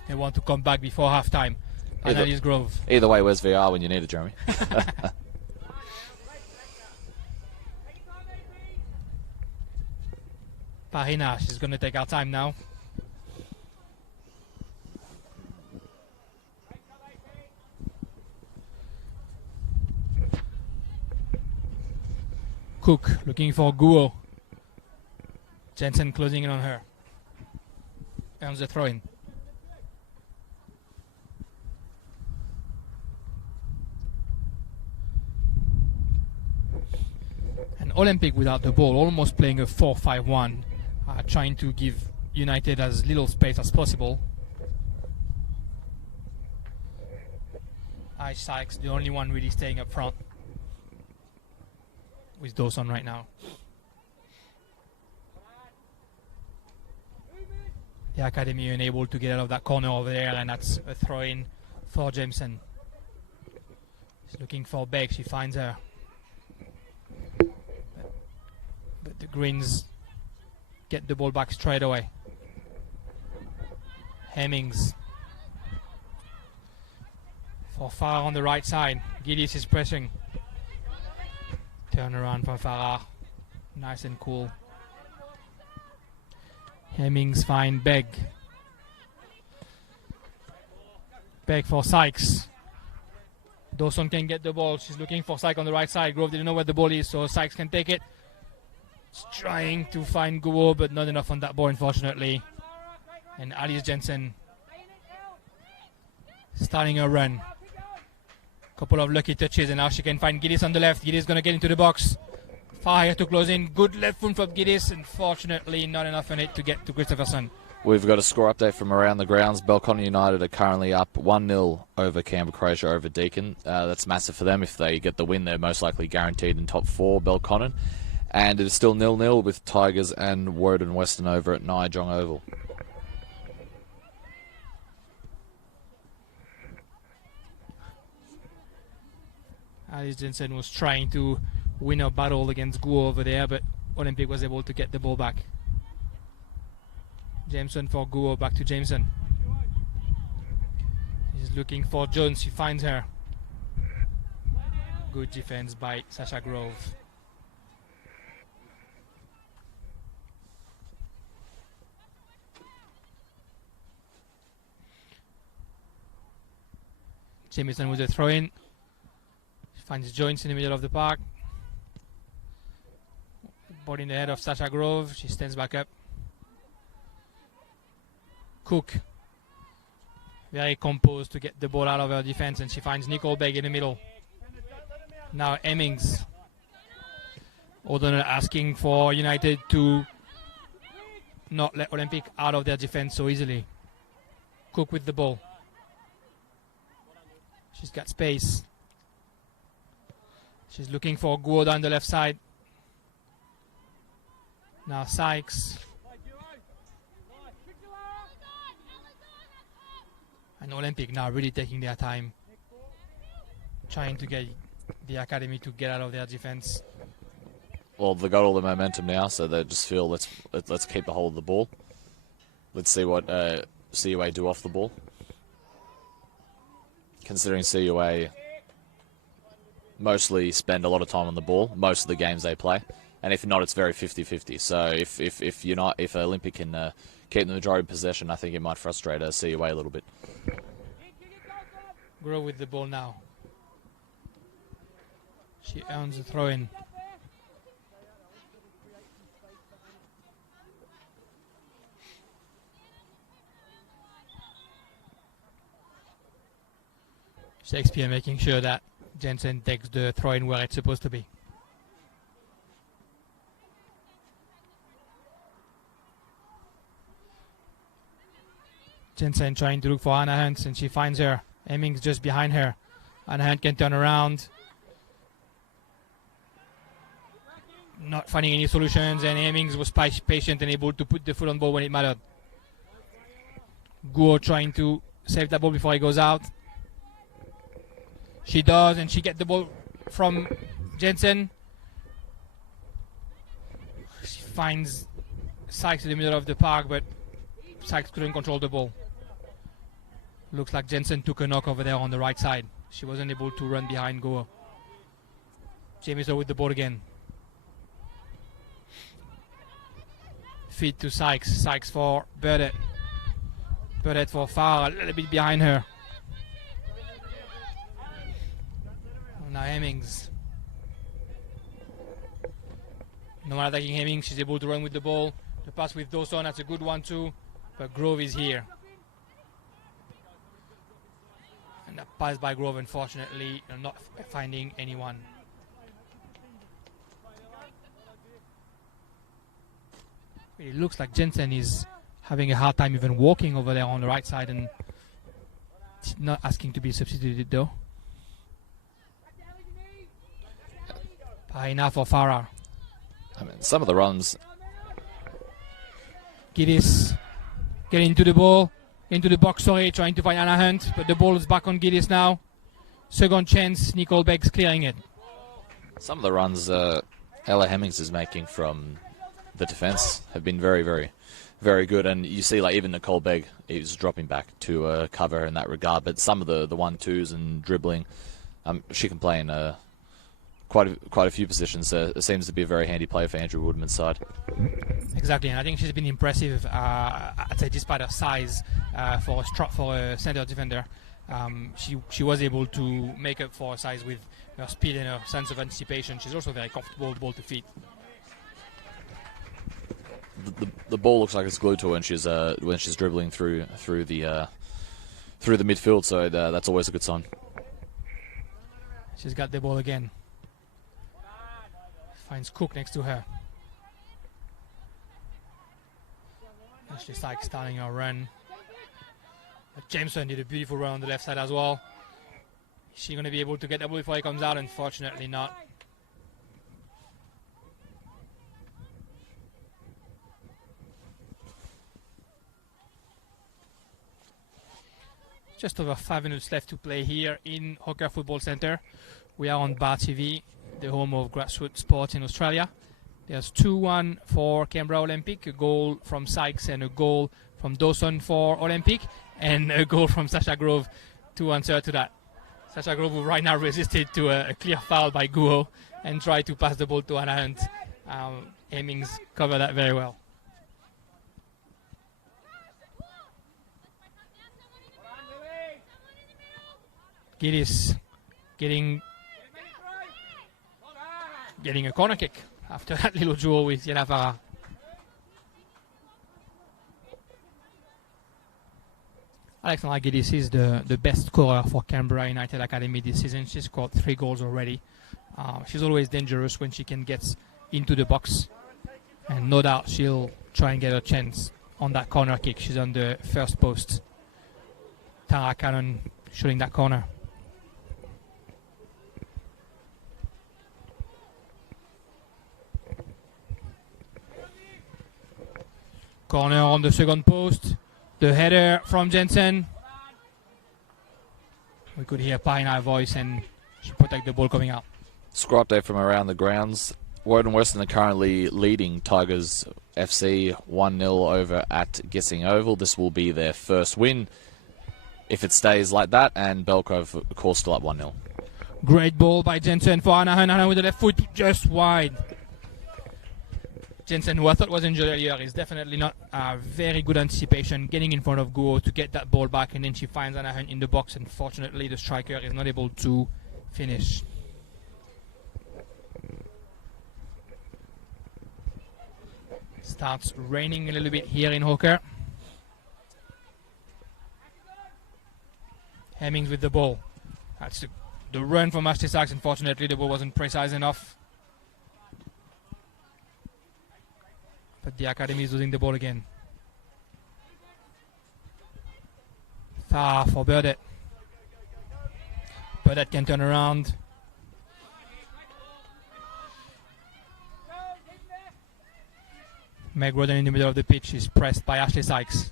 They want to come back before halftime. Annalise Grove. Either way, where's VR when you need it, Jeremy? Parina, she's going to take our time now. Cook looking for Guo. Jensen closing in on her. Earns the throw-in. An Olympic without the ball, almost playing a 4-5-1, trying to give United as little space as possible. Ash Sykes, the only one really staying up front with Dawson right now. The Academy unable to get out of that corner over there, and that's a throw-in for Jameson. She's looking for Beck, she finds her. But the Greens get the ball back straight away. Hemmings for Farah on the right side. Giddis is pressing. Turn around from Farah. Nice and cool. Hemmings find Begg. Begg for Sykes. Dawson can get the ball. She's looking for Sykes on the right side. Grove didn't know where the ball is, so Sykes can take it. She's trying to find Guo, but not enough on that ball, unfortunately. And Alice Jensen starting her run. Couple of lucky touches, and now she can find Giddis on the left. Giddis going to get into the box. Far here to close in. Good left foot from Giddis. Unfortunately, not enough on it to get to Christopherson. We've got a score update from around the grounds. Belconnen United are currently up 1-0 over Canberra Croatia over Deakin. That's massive for them. If they get the win, they're most likely guaranteed in top 4, Belconnen. And it is still 0-0 with Tigers and Woden Western over at Nijong Oval. Alice Jensen was trying to win a battle against Guo over there, but Olympic was able to get the ball back. Jameson for Guo, back to Jameson. He's looking for Jones, he finds her. Good defense by Sasha Grove. Jamieson with a throw-in. Finds joints in the middle of the park. Ball in the head of Sasha Grove. She stands back up. Cook. Very composed to get the ball out of her defense, and she finds Nicole Begg in the middle. Now Hemmings. O'Donnell asking for United to not let Olympic out of their defense so easily. Cook with the ball. She's got space. She's looking for Guo down the left side. Now Sykes. And Olympic now really taking their time, trying to get the academy to get out of their defense. Well, they got all the momentum now, so they just feel let's keep the hold of the ball. Let's see what CUA do off the ball. Considering CUA mostly spend a lot of time on the ball, most of the games they play, and if not, it's very 50-50. So if Olympic can keep the majority of possession, I think it might frustrate CUA a little bit. Grow with the ball now. She earns a throw-in. Shakespeare making sure that Jensen takes the throw-in where it's supposed to be. Jensen trying to look for Anna Hunt, and she finds her. Hemmings just behind her. Anna Hunt can turn around. Not finding any solutions, and Hemmings was patient and able to put the foot on ball when it mattered. Guo trying to save that ball before he goes out. She does, and she gets the ball from Jensen. She finds Sykes in the middle of the park, but Sykes couldn't control the ball. Looks like Jensen took a knock over there on the right side. She wasn't able to run behind Guo. Jamieson with the ball again. Feed to Sykes. Sykes for Burdett. Burdett for Farr, a little bit behind her. Now Hemmings. No one attacking Hemmings. She's able to run with the ball. The pass with Dawson, that's a good one too. But Grove is here. And that pass by Grove, unfortunately, not finding anyone. It looks like Jensen is having a hard time even walking over there on the right side, and not asking to be substituted though. Enough for Farah. I mean, some of the runs. Giddis getting into the ball, into the box, trying to find Anna Hunt, but the ball is back on Giddis now. Second chance, Nicole Begg's clearing it. Some of the runs Ella Hemmings is making from the defense have been very, very, very good, and you see like even Nicole Begg is dropping back to cover her in that regard. But some of the 1-2s and dribbling, she can play in quite a few positions. It seems to be a very handy player for Andrew Woodman's side. Exactly, and I think she's been impressive. I'd say despite her size, for a center defender, she was able to make up for her size with her speed and her sense of anticipation. She's also very comfortable ball to feet. The ball looks like it's glued to her when she's dribbling through the midfield, so that's always a good sign. She's got the ball again. Finds Cook next to her. Ashley Sykes starting her run. But Jameson did a beautiful run on the left side as well. Is she going to be able to get the ball before he comes out? Unfortunately not. Just over 5 minutes left to play here in Hawker Football Centre. We are on Bar TV, the home of grassroots sports in Australia. There's 2-1 for Canberra Olympic, a goal from Sykes and a goal from Dawson for Olympic, and a goal from Sasha Grove to answer to that. Sasha Grove, who right now resisted to a clear foul by Guo and tried to pass the ball to Anna Hunt. Hemmings covered that very well. Gillis getting a corner kick after that little duel with Yenafara. Alexandra Gillis is the best scorer for Canberra United Academy this season. She scored 3 goals already. She's always dangerous when she can get into the box. And no doubt she'll try and get a chance on that corner kick. She's on the first post. Tara Cannon shooting that corner. Corner on the second post. The header from Jensen. We could hear Pahina's voice and she protect the ball coming out. Score update from around the grounds. Woden Western are currently leading Tigers FC 1-0 over at Gissing Oval. This will be their first win if it stays like that, and Belcove, of course, still up 1-0. Great ball by Jensen for Anahan. Anahan with the left foot just wide. Jensen, who I thought was injured earlier, is definitely not very good anticipation, getting in front of Guo to get that ball back, and then she finds Anahan in the box. Unfortunately, the striker is not able to finish. Starts raining a little bit here in Hawker. Hemmings with the ball. That's the run from Ashley Sachs. Unfortunately, the ball wasn't precise enough. But the Academy is losing the ball again. Far for Burdett. Burdett can turn around. Meg Roden in the middle of the pitch is pressed by Ashley Sykes.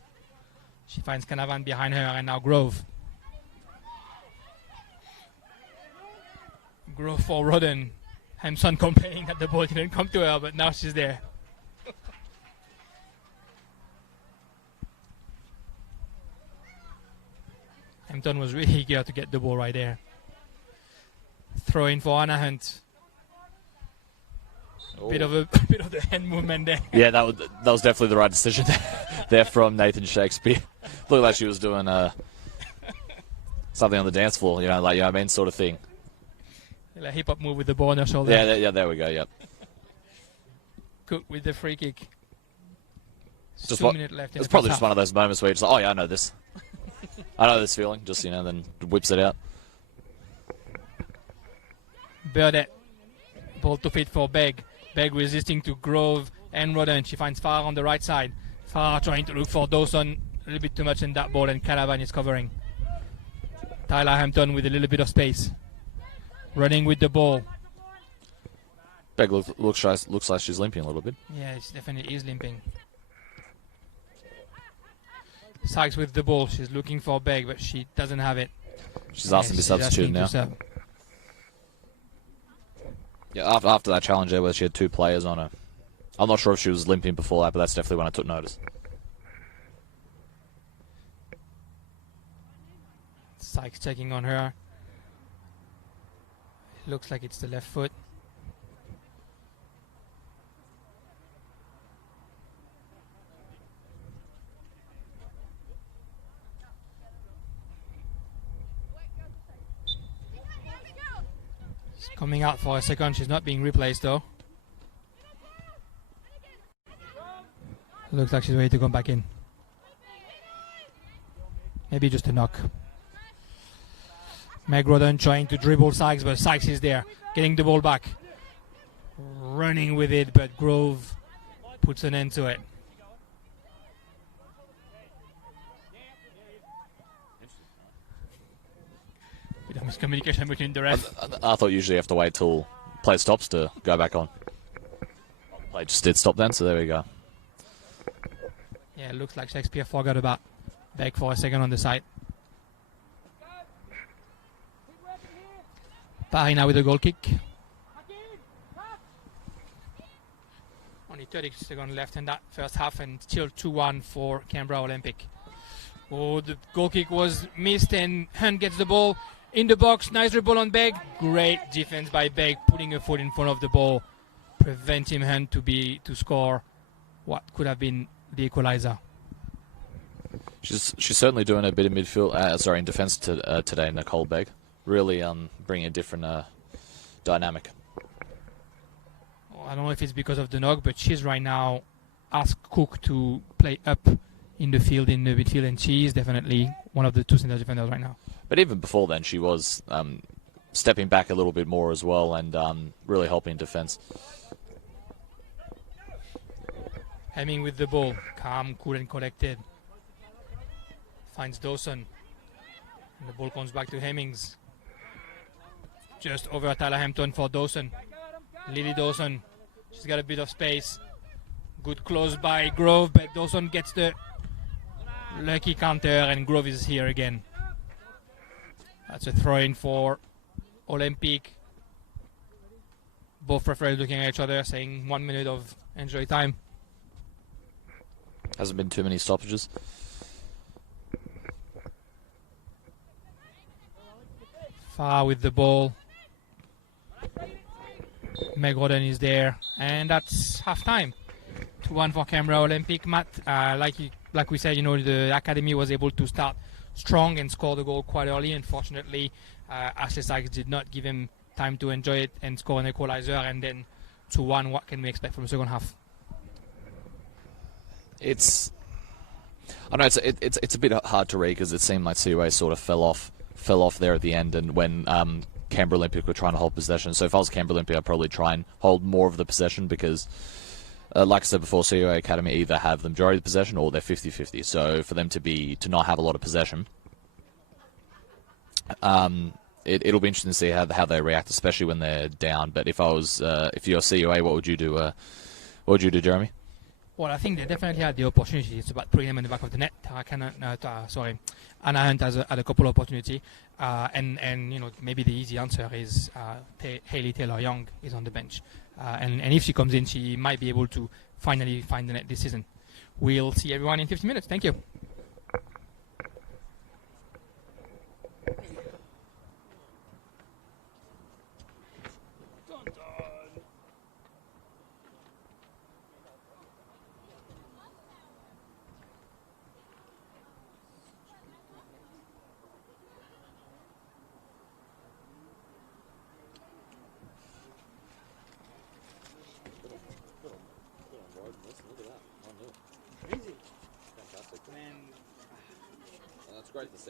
She finds Canavan behind her, and now Grove. Grove for Roden. Hampson complaining that the ball didn't come to her, but now she's there. Hampton was really eager to get the ball right there. Throw in for Anna Hunt. Bit of the hand movement there. Yeah, that was definitely the right decision there from Nathan Shakespeare. Looked like she was doing something on the dance floor, you know, like, you know what I mean, sort of thing. A hip hop move with the ball on her shoulder. Yeah, there we go. Yep. Cook with the free kick. Just 2 minutes left. It's probably just one of those moments where you're just like, oh yeah, I know this. I know this feeling. Just, you know, then whips it out. Burdett. Ball to feet for Begg. Begg resisting to Grove and Roden. She finds Farr on the right side. Farr trying to look for Dawson. A little bit too much in that ball, and Canavan is covering. Tyler Hampton with a little bit of space. Running with the ball. Begg looks like she's limping a little bit. Yeah, she definitely is limping. Sykes with the ball. She's looking for Begg, but she doesn't have it. She's asked to be substituted now. Yeah, after that challenge there where she had 2 players on her. I'm not sure if she was limping before that, but that's definitely when I took notice. Sykes checking on her. Looks like it's the left foot. She's coming out for a second. She's not being replaced though. Looks like she's ready to come back in. Maybe just a knock. Meg Roden trying to dribble Sykes, but Sykes is there, getting the ball back. Running with it, but Grove puts an end to it. Bit of miscommunication between the ref. I thought usually you have to wait till play stops to go back on. Play just did stop then, so there we go. Yeah, it looks like Shakespeare forgot about Beck for a second on the side. Paris now with a goal kick. Only 30 seconds left in that first half, and still 2-1 for Canberra Olympic. Oh, the goal kick was missed, and Hunt gets the ball in the box. Nice dribble on Begg. Great defense by Begg, putting a foot in front of the ball, preventing Hunt to score what could have been the equalizer. She's certainly doing a bit of midfield. In defence today, Nicole Begg. really bring a different dynamic. Well, I don't know if it's because of the knock, but she's right now asked Cook to play up in the midfield, and she is definitely one of the two center defenders right now. But even before then, she was stepping back a little bit more as well and really helping defense. Hemming with the ball, calm, cool, and collected. Finds Dawson. And the ball comes back to Hemmings. Just over Tyler Hampton for Dawson. Lily Dawson. She's got a bit of space. Good close by Grove, but Dawson gets the lucky counter, and Grove is here again. That's a throw-in for Olympic. Both referees looking at each other, saying 1 minute of injury time. Hasn't been too many stoppages. Far with the ball. Meg Roden is there, and that's half time. 2-1 for Canberra Olympic. Matt, like we said, the academy was able to start strong and score the goal quite early. Unfortunately, Ashley Sykes did not give him time to enjoy it and score an equalizer. And then 2-1. What can we expect from the second half? It's a bit hard to read because it seemed like CUA sort of fell off there at the end, and when Canberra Olympic were trying to hold possession. So if I was Canberra Olympic, I'd probably try and hold more of the possession because, like I said before, CUA Academy either have the majority of the possession or they're 50-50. So for them to not have a lot of possession, it'll be interesting to see how they react, especially when they're down. But if you're CUA, what would you do? What would you do, Jeremy? Well, I think they definitely had the opportunity. It's about putting them in the back of the net. Anna Hunt had a couple of opportunities, and maybe the easy answer is Hayley Taylor-Young is on the bench, and if she comes in, she might be able to finally find the net this season. We'll see everyone in 15 minutes. Thank you.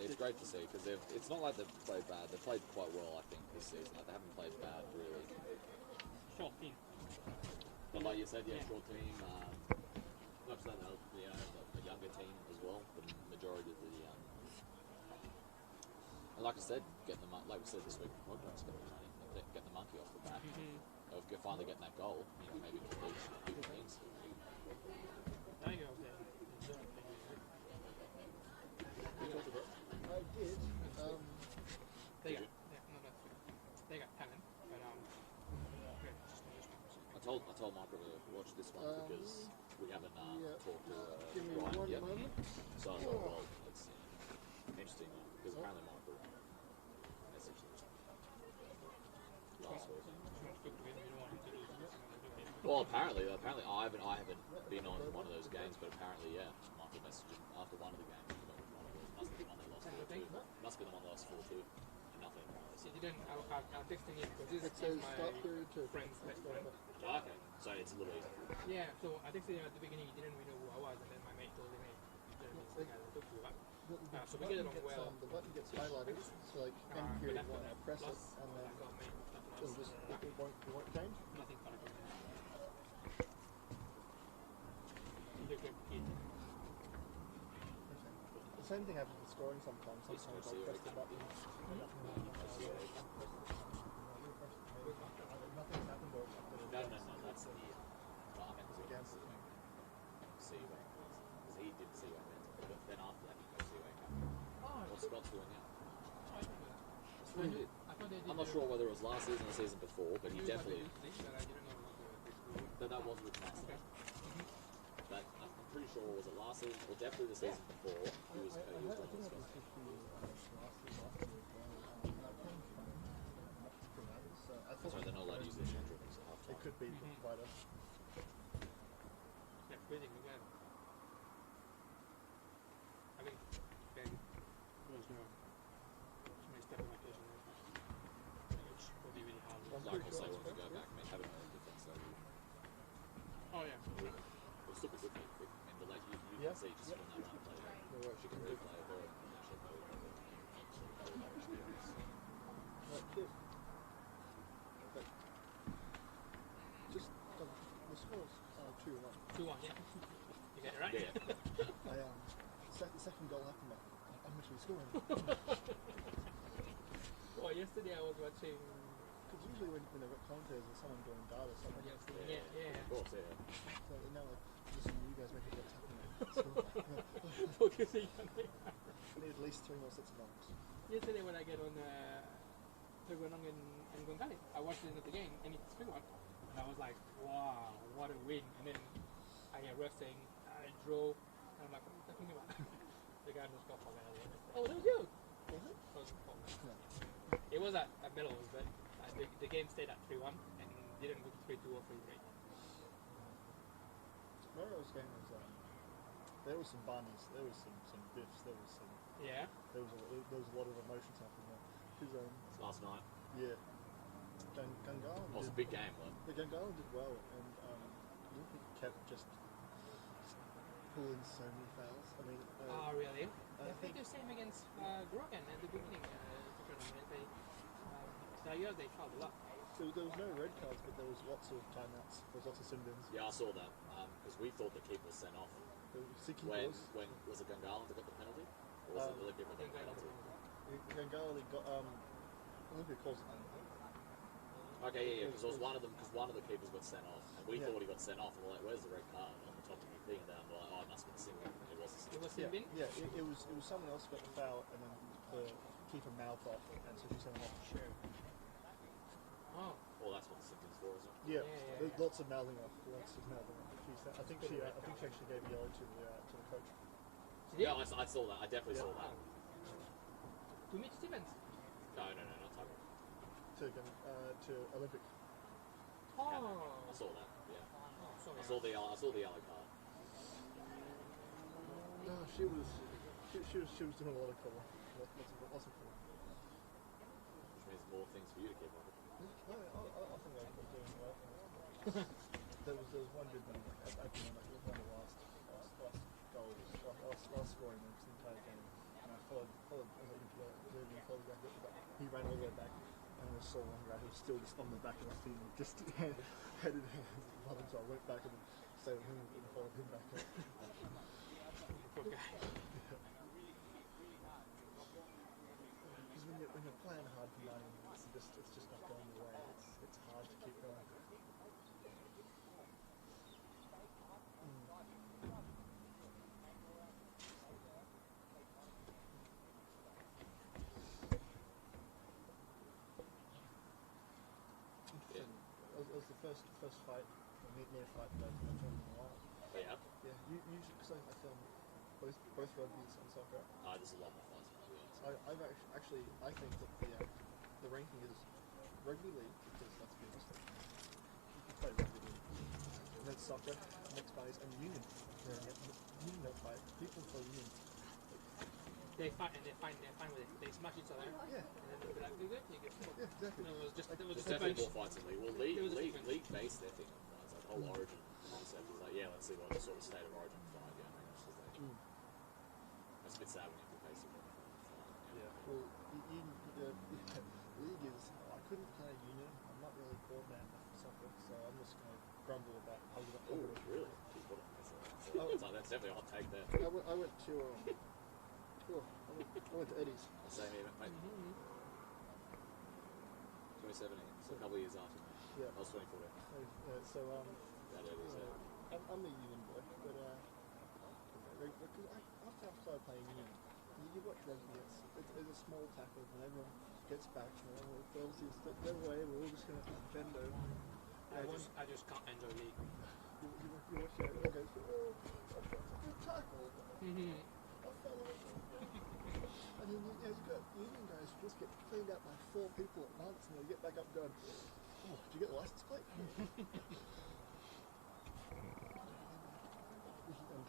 It's great to see because it's not like they've played bad. They've played quite well, I think, this season. Like, they haven't played bad, really. Short team. But like you said, short team. Not just that, the younger team as well. The majority of the and like I said, like we said this week, podcast, get the monkey off the back. Of finally getting that goal. Maybe for these big things. I told Michael to watch this one because we haven't talked to Ryan yet. So I thought, well, it's interesting because apparently Michael messaged him last week. Well, apparently I haven't been on one of those games, but apparently Michael messaged him after one of the games. Must be the one they lost 4-2. Must be the one they lost 4-2. Nothing. I'm texting him because this is my friend's best friend. Oh, okay, so it's a little easy. Yeah, so I texted him at the beginning, he didn't really know who I was, and then my mate told him, hey, Jeremy's the guy that talked to you about. So we get along well. The button gets highlighted, so like end period one, I press it, and then it'll just, it won't change? Nothing funny. The same thing happens with scoring sometimes. Sometimes I'll press the button. Nothing's happened or No, that's the. Well, I meant was against it. CUA. Because he did CUA but then after that he got CUA Cup. Well, Scott's doing now. I'm not sure whether it was last season or the season before, but he definitely. That was with Master. But I'm pretty sure was it last season or definitely the season before. He was doing Scott. Sorry, they're not allowed to use their change rooms at half time. It could be wider. yesterday I was watching. Because usually when they've got commentators, there's someone doing data, someone Somebody else else. doing it. Yeah. Of course, yeah. So they're now like, listen, you guys make it what's happening. Focusing on it. I need at least 3 more sets of arms. Yesterday when I get on Perguanong and Gonzalez, I watched the end of the game and it's 3-1. And I was like, wow, what a win. And then I hear ref saying, I draw. And I'm like, what are you talking about? The guy just got for medal. Oh, that was you. Was it? It was for medal. It was at medals, but the game stayed at 3-1 and didn't go to 3-2 or 3-3. Tomorrow's game was, there was some bunnies, there was some biffs, there was Yeah. a lot of emotions happening there. Because, It's last night. yeah, Gungahlin It was a big game, though. The Gungahlin did well, and Olympic kept just pulling so many fouls. I mean, Oh, really? I They think did the same against Grogan at the beginning of the tournament. That year they fouled a lot. there was no red cards, but there was lots of timeouts. There was lots of sin bins. Yeah, I saw that. Because we thought the keeper was sent off. Sicky When was. was it Gungahlin that got the penalty? Or was it Olympic that got the penalty? Gungahlin got Olympia calls it. Okay, yeah, because one of the keepers got sent off, and we Yeah. thought he got sent off, and we're like, "Where's the red card?" On the top of the thing, and then we're like, "Oh, it must have been single." It was a It single. was Yeah, Simbin. yeah. It was someone else got the foul, and then the keeper mouthed off, and so she sent him off to share. Oh. Well, that's what the symptoms for, isn't it? Yeah, Yeah. there's lots of mouthing off. Lots of mouthing off. I think she actually gave yellow to the coach. Did Yeah, I saw that. I definitely saw that. To Mitch Stevens. No, not Tucker. To Olympic. Oh. I saw that. Yeah, Oh, sorry. I saw the yellow card. No, she was doing a lot of colour. Lots of colour. Which means more things for you to keep on. No, I think I was doing well. there was one good one at the end, like it was one of the last goals, last scoring moves the entire game, and I followed as I moving, followed back. He ran all the way back, and I saw one guy who was still just on the back of the team, just headed hands, nothing. So I went back and stayed with him and followed him back up. Poor guy. Because when you're playing hard for money, it's just not going your way. It's hard to keep going. Yeah. It was the first fight, near fight that I've filmed in a while. But yeah, Yeah, usually because I film both rugby and soccer. there's a lot more fights. I've actually I think that the ranking is rugby league because let's be honest, you play rugby league, and then soccer, next fight and union. Union don't fight. People play union. They fight and they're fine with it. They smash each other. Yeah. And then they'll be like, you're good, you're good. Yeah, exactly. No, it was just There's a definitely bunch. more fights in league. Well, There was a league sequence. based their thing on fights. Like whole origin concept is like, yeah, let's see what the sort of state of origin fight. Yeah, that's just like, it's a bit sad when you have to face it. Yeah. Well, league is. I couldn't play union. I'm not really broadband for soccer, so I'm just going to grumble about. Oh, really? Jeez, what that's definitely a hot take there. I went to I went to Eddie's. The same event, mate. 2017, so a couple of years after that. Yeah. I was 24 there. So That it is, yeah. I'm the union boy, but because after I started playing union, you watch rugby. It's a small tackle, and everyone gets back, and everyone feels their way. We're all just going to bend over. I just can't enjoy league. You watch it, and it goes, oh, that's a good tackle. I fell over. And then you've got union guys who just get cleaned out by 4 people at once, and they get back up going, oh, did you get the license plate? And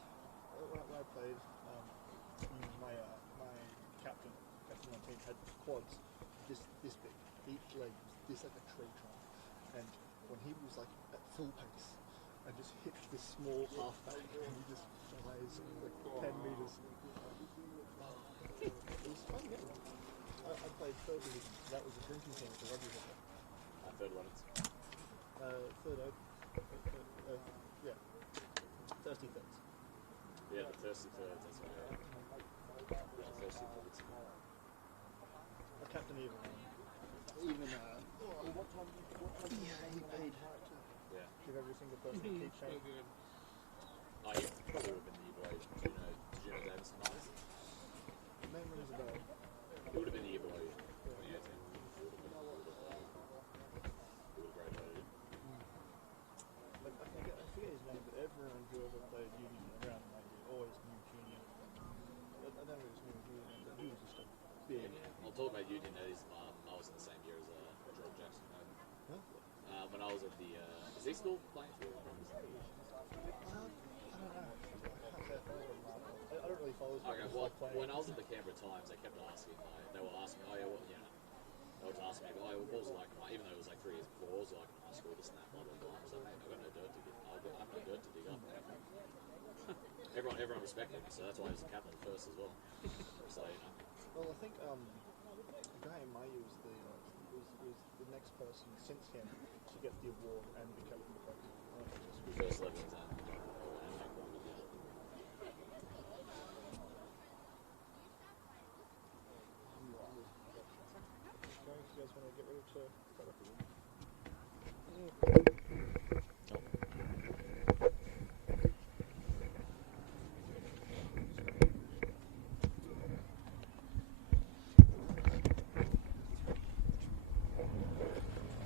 when I played, my captain on my team had quads this big, each leg this like a tree trunk, and when he was like at full pace, I just hit this small halfback, and he just flies like 10 meters. It was a fun game. I played third division, so that was a drinking team at the rugby hooker. Third runners. Third oak. Yeah. Thirsty thirds. Yeah, the thirsty thirds, that's right. Yeah, thirsty thirds. A captain even. of every single person that keeps changing. Oh, he probably would have been the year below. Do you know Davison Myers? Name rings a bell. He would have been the year below 2018. He would have graduated. Like, I forget his name, but everyone who ever played uni around my year always knew Junior. I don't really knew his real name, but he was just a big. I'll talk about Union Nutties. I was in the same year as George Jackson. Huh? When I was at the is he still playing for? I don't know. I don't really follow. Okay, well, when I was at the Canberra Times, they kept asking, they were asking, oh yeah, what, you know, they would ask me, oh, yeah, what was it like, even though it was like 3 years before, what was it like in high school, this and that, blah, blah, blah. So, I've got no dirt to dig, I've no dirt to dig up. everyone respected me, so that's why he was the captain first as well. So, you know. Well, I think Graham Mayu was the next person since him to get the award and be captain of the coach. First level exam. You guys want to get ready to start up again?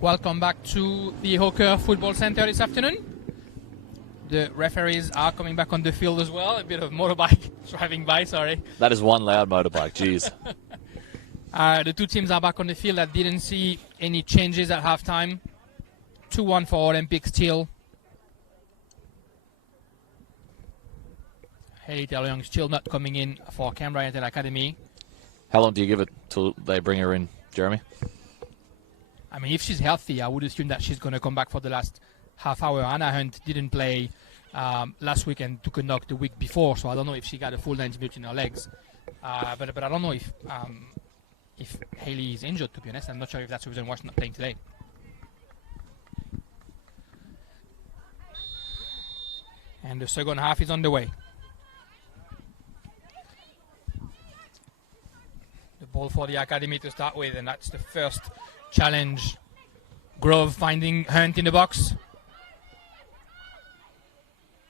Welcome back to the Hawker Football Center this afternoon. The referees are coming back on the field as well. A bit of motorbike driving by, sorry. That is one loud motorbike, jeez. The two teams are back on the field. I didn't see any changes at halftime. 2-1 for Olympic still. Haley Taylor-Young still not coming in for Canberra United Academy. How long do you give it till they bring her in, Jeremy? I mean, if she's healthy, I would assume that she's going to come back for the last half hour. Anna Hunt didn't play last week and took a knock the week before, so I don't know if she got a full 90 minutes in her legs. But I don't know if Haley is injured, to be honest. I'm not sure if that's the reason why she's not playing today. And the second half is on the way. The ball for the academy to start with, and that's the first challenge. Grove finding Hunt in the box.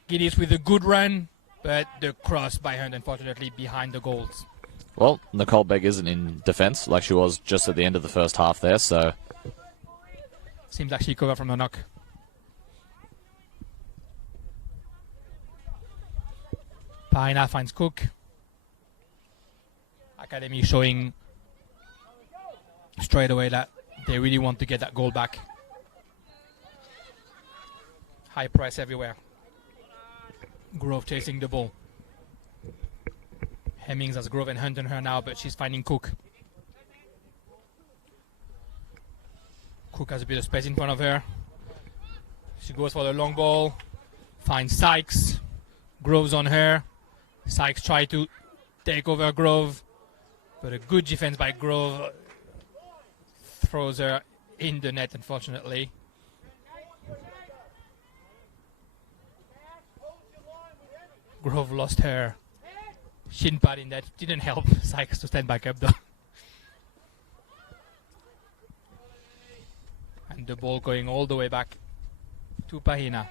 Giddis with a good run, but the cross by Hunt, unfortunately, behind the goals. Well, Nicole Begg isn't in defence like she was just at the end of the first half there, so... Seems like she covered from the knock. Paina finds Cook. Academy showing straight away that they really want to get that goal back. High press everywhere. Grove chasing the ball. Hemmings has Grove and Hunt on her now, but she's finding Cook. Cook has a bit of space in front of her. She goes for the long ball. Finds Sykes. Grove's on her. Sykes try to take over Grove, but a good defense by Grove throws her in the net, unfortunately. Grove lost her shin pad in that. Didn't help Sykes to stand back up though. And the ball going all the way back to Pahina.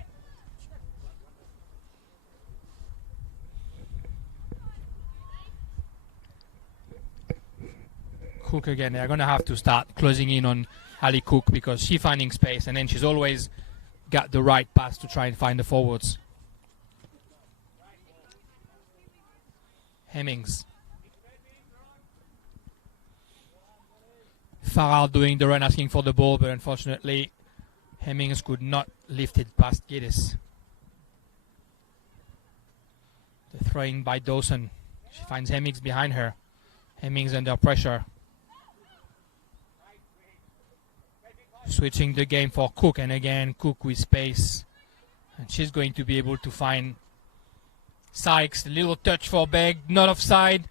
Cook again. They're going to have to start closing in on Ali Cook because she's finding space, and then she's always got the right pass to try and find the forwards. Hemmings. Farrell doing the run, asking for the ball, but unfortunately Hemmings could not lift it past Giddis. The throwing by Dawson. She finds Hemmings behind her. Hemmings under pressure. Switching the game for Cook, and again Cook with space, and she's going to be able to find Sykes. A little touch for Begg, not offside.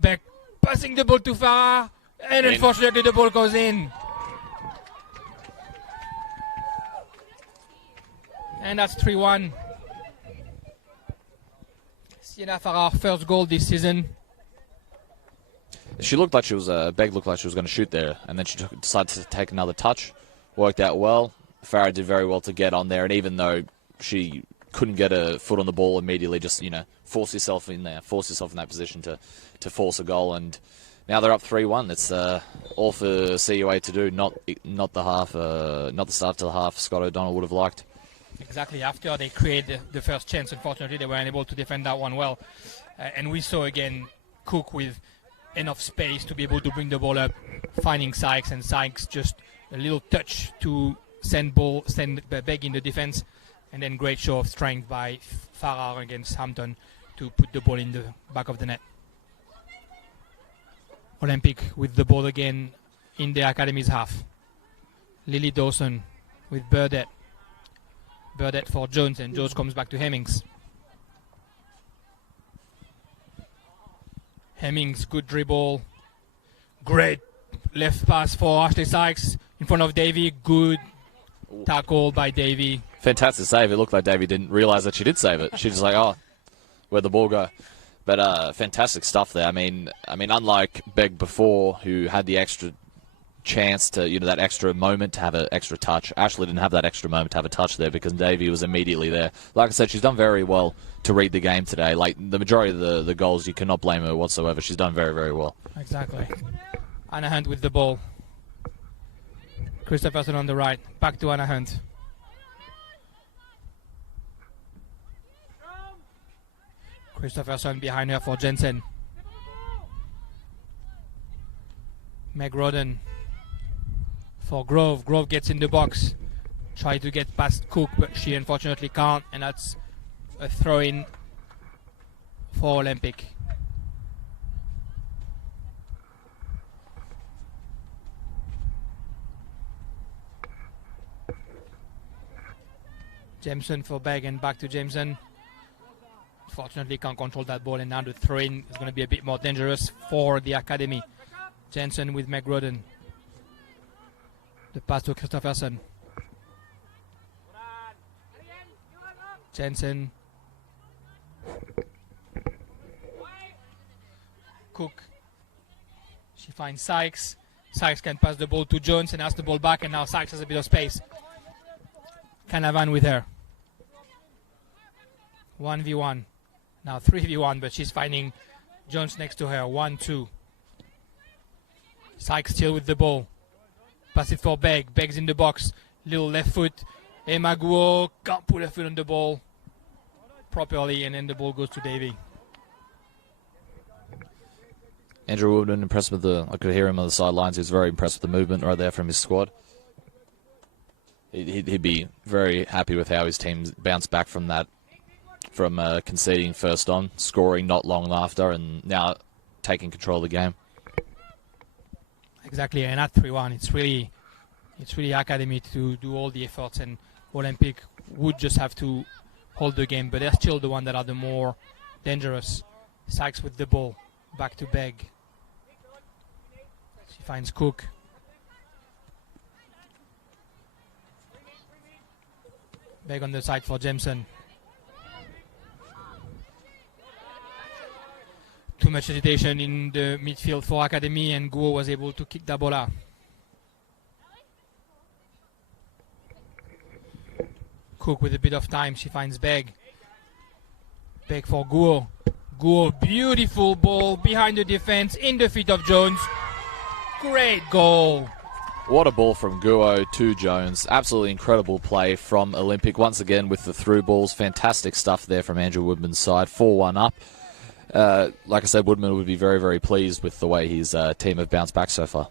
Begg passing the ball to Farah, and unfortunately the ball goes in. And that's 3-1. Sienna Farah, first goal this season. She looked like she was, Begg looked like she was going to shoot there, and then she decided to take another touch. Worked out well. Farah did very well to get on there, and even though she couldn't get a foot on the ball immediately, just, force yourself in there, force yourself in that position to force a goal, and now they're up 3-1. It's all for CUA to do, not the start to the half Scott O'Donnell would have liked. Exactly. After they created the first chance, unfortunately, they were unable to defend that one well. And we saw again Cook with enough space to be able to bring the ball up, finding Sykes, and Sykes just a little touch to send Begg in the defense, and then great show of strength by Farah against Hampton to put the ball in the back of the net. Olympic with the ball again in the Academy's half. Lily Dawson with Burdett. Burdett for Jones, and Jones comes back to Hemmings. Hemmings, good dribble. Great left pass for Ashley Sykes in front of Davy. Good tackle by Davy. Fantastic save. It looked like Davy didn't realise that she did save it. She's just like, oh, where'd the ball go? But fantastic stuff there. I mean, unlike Begg before, who had the extra chance to, that extra moment to have an extra touch, Ashley didn't have that extra moment to have a touch there because Davy was immediately there. Like I said, she's done very well to read the game today. Like the majority of the goals, you cannot blame her whatsoever. She's done very, very well. Exactly. Anna Hunt with the ball. Christopherson on the right. Back to Anna Hunt. Christopherson behind her for Jensen. Meg Rodden for Grove. Grove gets in the box. Try to get past Cook, but she unfortunately can't, and that's a throw-in for Olympic. Jameson for Begg, and back to Jameson. Fortunately can't control that ball, and now the throw-in is going to be a bit more dangerous for the Academy. Jensen with McGrodden. The pass to Christopherson. Jensen. Cook. She finds Sykes. Sykes can pass the ball to Jones and has the ball back, and now Sykes has a bit of space. Canavan with her. 1v1. Now 3v1, but she's finding Jones next to her. 1-2. Sykes still with the ball. Pass it for Begg. Begg's in the box. Little left foot. Emma Guo can't put her foot on the ball properly, and then the ball goes to Davy. Andrew Woodman impressed with I could hear him on the sidelines. He was very impressed with the movement right there from his squad. He'd be very happy with how his team bounced back from that, from conceding first on, scoring not long after, and now taking control of the game. Exactly, and at 3-1, it's really Academy to do all the efforts, and Olympic would just have to hold the game, but they're still the one that are the more dangerous. Sykes with the ball, back to Begg. She finds Cook. Begg on the side for Jameson. Too much hesitation in the midfield for Academy, and Guo was able to kick the ball out. Cook with a bit of time, she finds Begg. Begg for Guo. Guo, beautiful ball behind the defense, in the feet of Jones. Great goal. What a ball from Guo to Jones. Absolutely incredible play from Olympic. Once again with the through balls. Fantastic stuff there from Andrew Woodman's side. 4-1 up. Like I said, Woodman would be very, very pleased with the way his team have bounced back so far.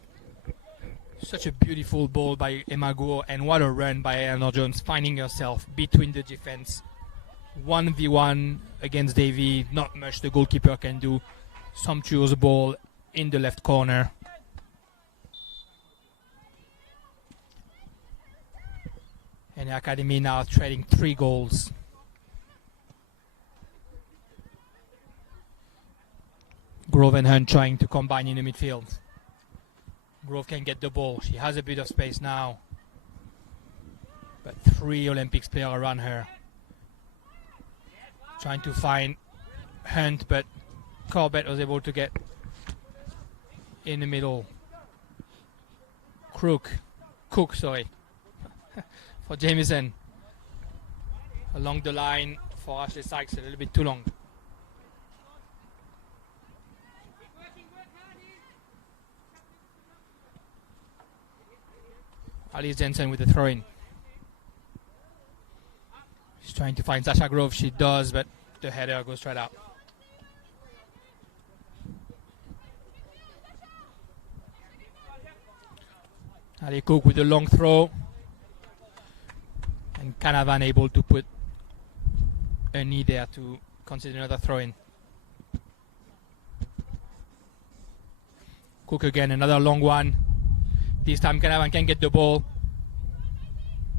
Such a beautiful ball by Emma Guo, and what a run by Eleanor Jones, finding herself between the defense. 1v1 against Davy. Not much the goalkeeper can do. Sumptuous ball in the left corner. And the Academy now trading 3 goals. Grove and Hunt trying to combine in the midfield. Grove can get the ball. She has a bit of space now. But 3 Olympics players around her. Trying to find Hunt, but Corbett was able to get in the middle. Cook, sorry. for Jamieson. Along the line for Ashley Sykes, a little bit too long. Alice Jensen with the throw-in. She's trying to find Sasha Grove. She does, but the header goes straight out. Ali Cook with the long throw. And Canavan able to put a knee there to consider another throw-in. Cook again, another long one. This time Canavan can get the ball.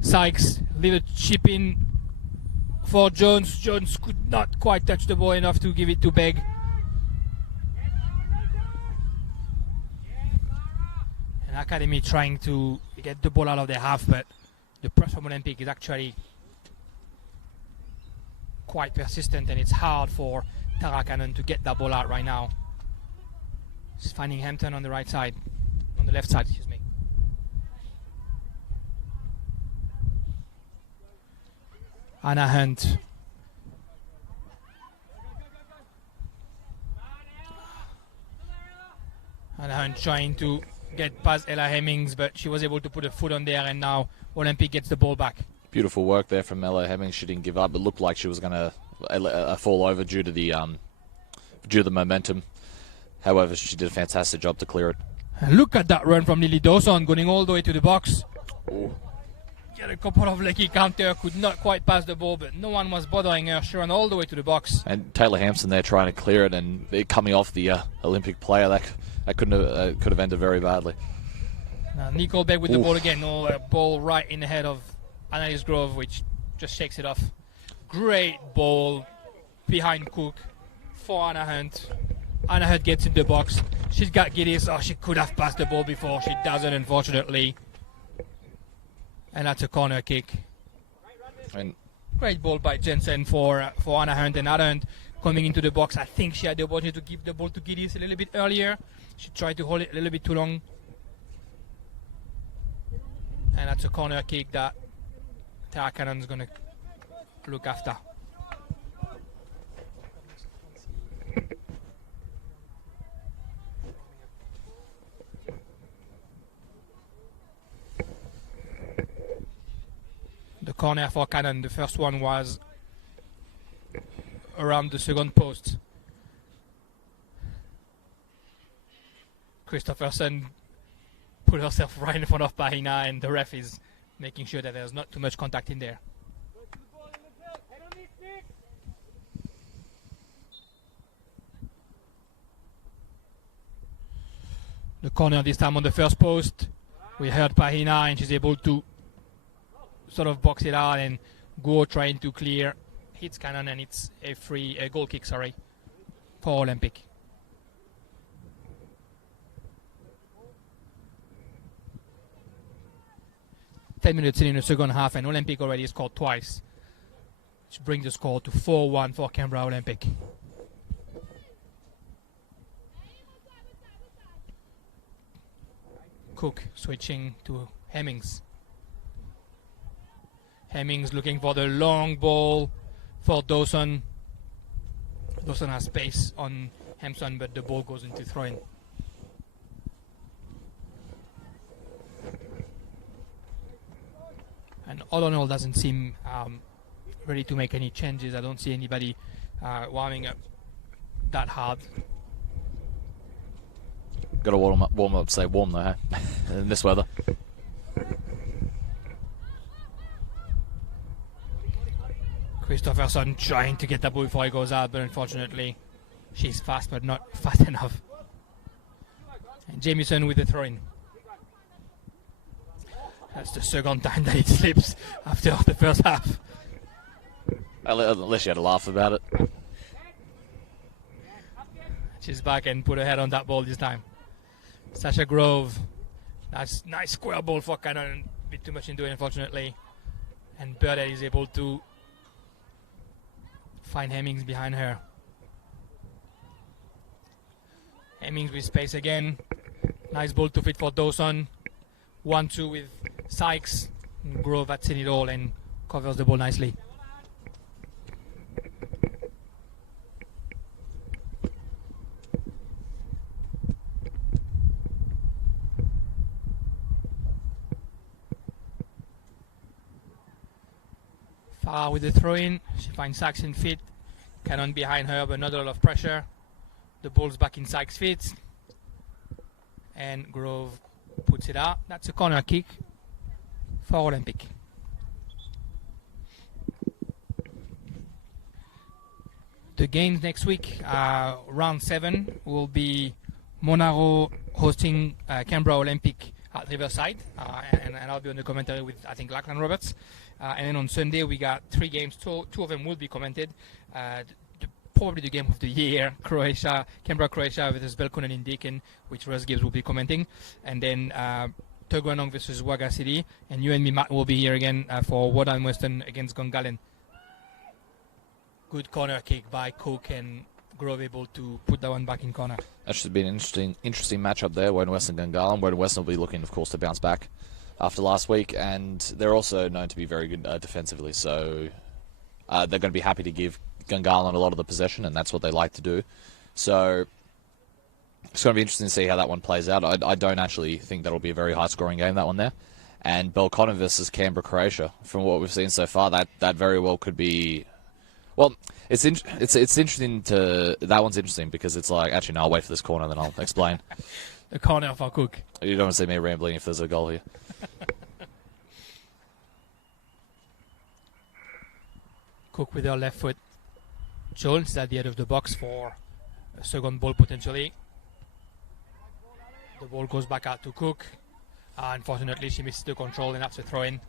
Sykes, little chip in for Jones. Jones could not quite touch the ball enough to give it to Begg. And Academy trying to get the ball out of their half, but the press from Olympic is actually quite persistent, and it's hard for Tara Cannon to get that ball out right now. She's finding Hampton on the right side, on the left side, excuse me. Anna Hunt. Anna Hunt trying to get past Ella Hemmings, but she was able to put a foot on there, and now Olympic gets the ball back. Beautiful work there from Ella Hemmings. She didn't give up. It looked like she was going to fall over due to the momentum. However, she did a fantastic job to clear it. And look at that run from Lily Dawson, going all the way to the box. Ooh. Get a couple of lucky counter, could not quite pass the ball, but no one was bothering her. She ran all the way to the box. And Taylor Hampson there trying to clear it, and it coming off the Olympic player, that could have ended very badly. Now Nicole Begg with the ball again. A ball right in the head of Annalise Grove, which just shakes it off. Great ball behind Cook for Anna Hunt. Anna Hunt gets in the box. She's got Giddis. Oh, she could have passed the ball before. She doesn't, unfortunately. And that's a corner kick. And great ball by Jensen for Anna Hunt. And Anna Hunt coming into the box. I think she had the opportunity to give the ball to Giddis a little bit earlier. She tried to hold it a little bit too long. And that's a corner kick that Tara Cannon's going to look after. The corner for Cannon, the first one was around the second post. Christopherson put herself right in front of Bahina, and the ref is making sure that there's not too much contact in there. The corner this time on the first post. We heard Bahina, and she's able to sort of box it out, and Guo trying to clear, hits Cannon, and it's a goal kick, for Olympic. Ten minutes in the second half, and Olympic already scored twice, which brings the score to 4-1 for Canberra Olympic. Cook switching to Hemmings. Hemmings looking for the long ball for Dawson. Dawson has space on Hampson, but the ball goes into throw-in. And O'Donnell doesn't seem ready to make any changes. I don't see anybody warming up that hard. Got to warm up, stay warm though, huh? In this weather. Christopherson trying to get the ball before he goes out, but unfortunately she's fast but not fast enough. And Jamieson with the throw-in. That's the second time that it slips after the first half. Unless you had a laugh about it. She's back and put her head on that ball this time. Sasha Grove. Nice square ball for Cannon. A bit too much into it, unfortunately. And Burdett is able to find Hemmings behind her. Hemmings with space again. Nice ball to fit for Dawson. 1-2 with Sykes. Grove had seen it all and covers the ball nicely. Farah with the throw-in. She finds Sykes in feet. Cannon behind her, but not a lot of pressure. The ball's back in Sykes' feet. And Grove puts it out. That's a corner kick for Olympic. The games next week, round 7, will be Monaro hosting Canberra Olympic at Riverside, and I'll be on the commentary with, I think, Lachlan Roberts. And then on Sunday, we got 3 games. Two of them will be commented. Probably the game of the year, Canberra Croatia versus Belconnen in Deakin, which Russ Gibbs will be commenting. And then Tuggeranong versus Wagga City. And you and me, Matt, will be here again for Wada and Western against Gungahlin. Good corner kick by Cook, and Grove able to put that one back in corner. That should be an interesting matchup there. Western and Gungahlin. Western will be looking, of course, to bounce back after last week, and they're also known to be very good defensively. So they're going to be happy to give Gungahlin a lot of the possession, and that's what they like to do. So it's going to be interesting to see how that one plays out. I don't actually think that'll be a very high-scoring game, that one there. And Belconnen versus Canberra Croatia, from what we've seen so far, that very well could be. Well, it's interesting to. That one's interesting because it's like, actually, no, I'll wait for this corner, then I'll explain. The corner for Cook. You don't want to see me rambling if there's a goal here. Cook with her left foot. Jones at the end of the box for a second ball potentially. The ball goes back out to Cook. Unfortunately, she misses the control and that's a throw-in.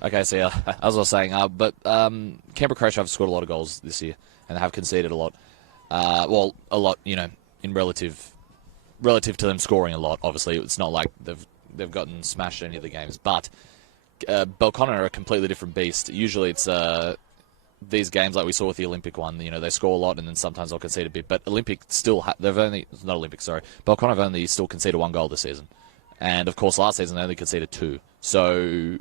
Okay, so yeah, as I was saying, but Canberra Croatia have scored a lot of goals this year and have conceded a lot. Well, a lot, in relative to them scoring a lot. Obviously, it's not like they've gotten smashed in any of the games. But Belconnen are a completely different beast. Usually, it's these games like we saw with the Olympic one. They score a lot and then sometimes they'll concede a bit. But Olympic still Belconnen have only still conceded 1 goal this season, and of course last season they only conceded 2. So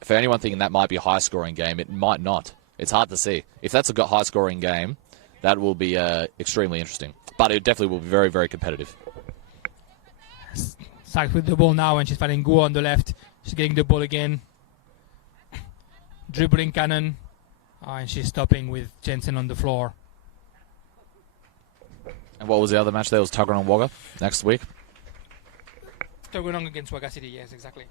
for anyone thinking that might be a high-scoring game, it might not. It's hard to see. If that's a high-scoring game, that will be extremely interesting. But it definitely will be very, very competitive. Sykes with the ball now, and she's finding Guo on the left. She's getting the ball again. Dribbling Cannon. And she's stopping with Jensen on the floor. And what was the other match there? It was Tuggeranong Wagga next week? Tuggeranong against Wagga City, yes, exactly.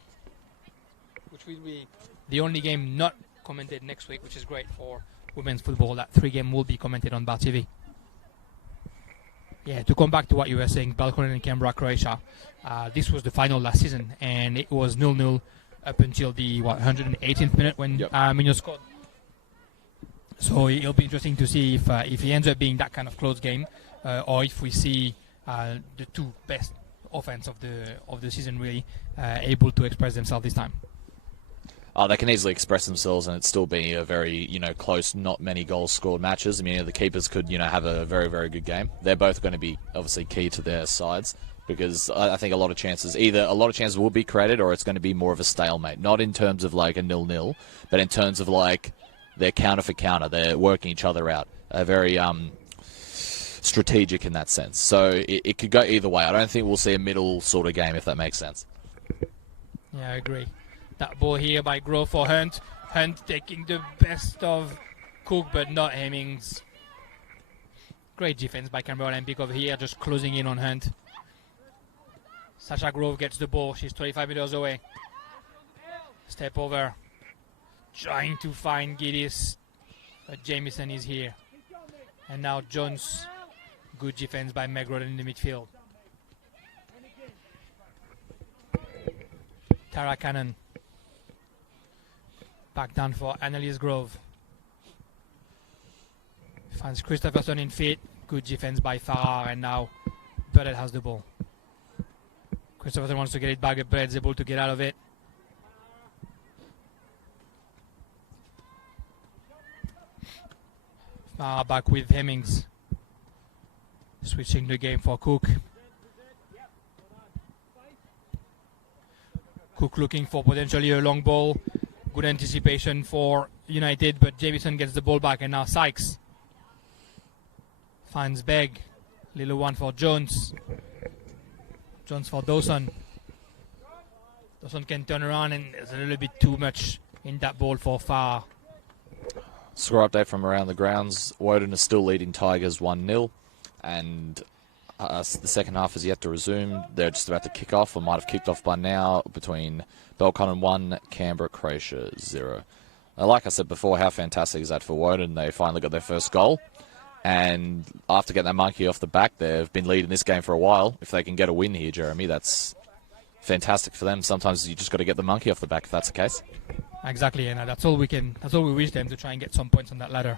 Which will be the only game not commented next week, which is great for women's football. That 3 game will be commented on Bar TV. Yeah, to come back to what you were saying, Belconnen and Canberra Croatia, this was the final last season, and it was 0-0 up until the 118th minute when Munoz scored. So it'll be interesting to see if it ends up being that kind of close game, or if we see the 2 best offense of the season really able to express themselves this time. They can easily express themselves, and it still be a very close, not many goals scored matches. I mean, the keepers could have a very, very good game. They're both going to be obviously key to their sides because I think a lot of chances will be created, or it's going to be more of a stalemate. Not in terms of like a 0-0, but in terms of like they're counter for counter. They're working each other out. Very strategic in that sense. So it could go either way. I don't think we'll see a middle sort of game, if that makes sense. Yeah, I agree. That ball here by Grove for Hunt. Hunt taking the best of Cook, but not Hemmings. Great defense by Canberra Olympic over here, just closing in on Hunt. Sasha Grove gets the ball. She's 25 meters away. Step over. Trying to find Giddis, but Jamieson is here. And now Jones. Good defense by Meg Roden in the midfield. Tara Cannon. Back down for Annalise Grove. Finds Christopherson in feet. Good defense by Farrar, and now Burdett has the ball. Christopherson wants to get it back, but Burdett's able to get out of it. Farrar back with Hemmings. Switching the game for Cook. Cook looking for potentially a long ball. Good anticipation for United, but Jamison gets the ball back, and now Sykes finds Begg. Little one for Jones. Jones for Dawson. Dawson can turn around, and there's a little bit too much in that ball for Farr. Score update from around the grounds. Woden is still leading Tigers 1-0, and the second half is yet to resume. They're just about to kick off, or might have kicked off by now, between Belconnen 1, Canberra, Croatia 0. Now, like I said before, how fantastic is that for Woden? They finally got their first goal, and after getting that monkey off the back, they've been leading this game for a while. If they can get a win here, Jeremy, that's fantastic for them. Sometimes you just got to get the monkey off the back if that's the case. Exactly, and that's all we wish them, to try and get some points on that ladder.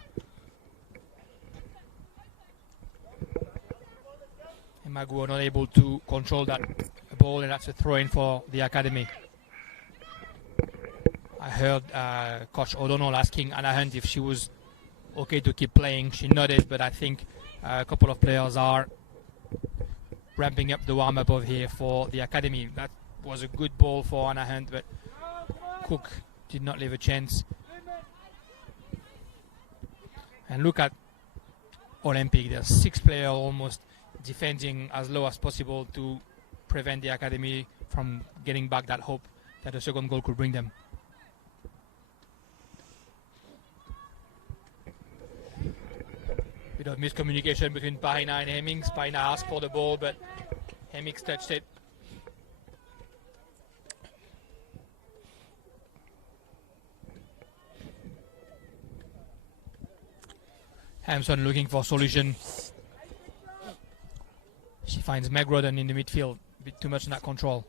And Magu not able to control that ball, and that's a throw-in for the academy. I heard Coach O'Donnell asking Anna Hunt if she was okay to keep playing. She nodded, but I think a couple of players are ramping up the warm-up over here for the academy. That was a good ball for Anna Hunt, but Cook did not leave a chance. And look at Olympic. There's 6 players almost defending as low as possible to prevent the academy from getting back that hope that the second goal could bring them. Bit of miscommunication between Pahina and Hemmings. Pahina asked for the ball, but Hemmings touched it. Hampson looking for solution. She finds Meg Rodden in the midfield. A bit too much in that control.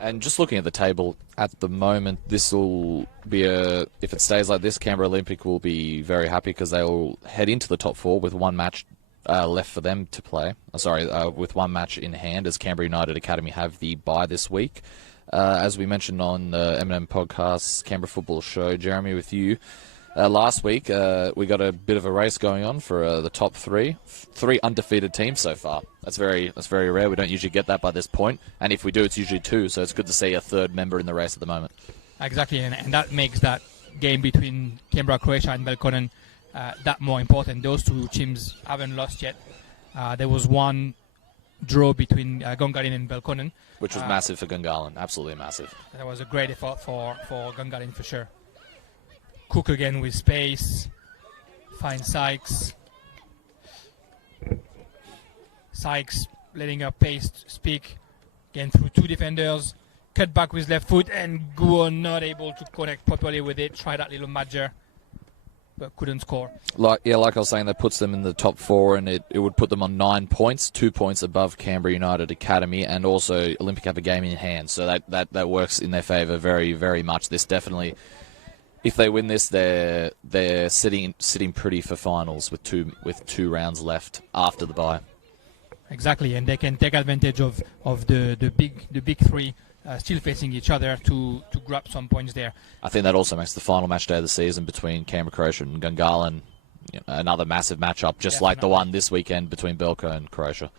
And just looking at the table at the moment, this will be if it stays like this, Canberra Olympic will be very happy because they'll head into the top 4 with one match left for them to play. With one match in hand, as Canberra United Academy have the bye this week. As we mentioned on the M&M podcast, Canberra Football Show, Jeremy, with you, last week, we got a bit of a race going on for the top 3. 3 undefeated teams so far. That's very rare. We don't usually get that by this point. And if we do, it's usually 2. So it's good to see a third member in the race at the moment. Exactly, and that makes that game between Canberra, Croatia and Belconnen that more important. Those 2 teams haven't lost yet. There was one draw between Gungahlin and Belconnen. Which was massive for Gungahlin. Absolutely massive. That was a great effort for Gungahlin for sure. Cook again with space. Finds Sykes. Sykes letting her pace speak. Again through 2 defenders. Cut back with left foot, and Guo not able to connect properly with it. Try that little Madger, but couldn't score. Like I was saying, that puts them in the top 4, and it would put them on 9 points, 2 points above Canberra United Academy, and also Olympic have a game in hand. So that works in their favour very, very much. This definitely, if they win this, they're sitting pretty for finals with two rounds left after the bye. Exactly, and they can take advantage of the big 3 still facing each other to grab some points there. I think that also makes the final match day of the season between Canberra, Croatia and Gungahlin another massive matchup, just Definitely. like the one this weekend between Belco and Croatia.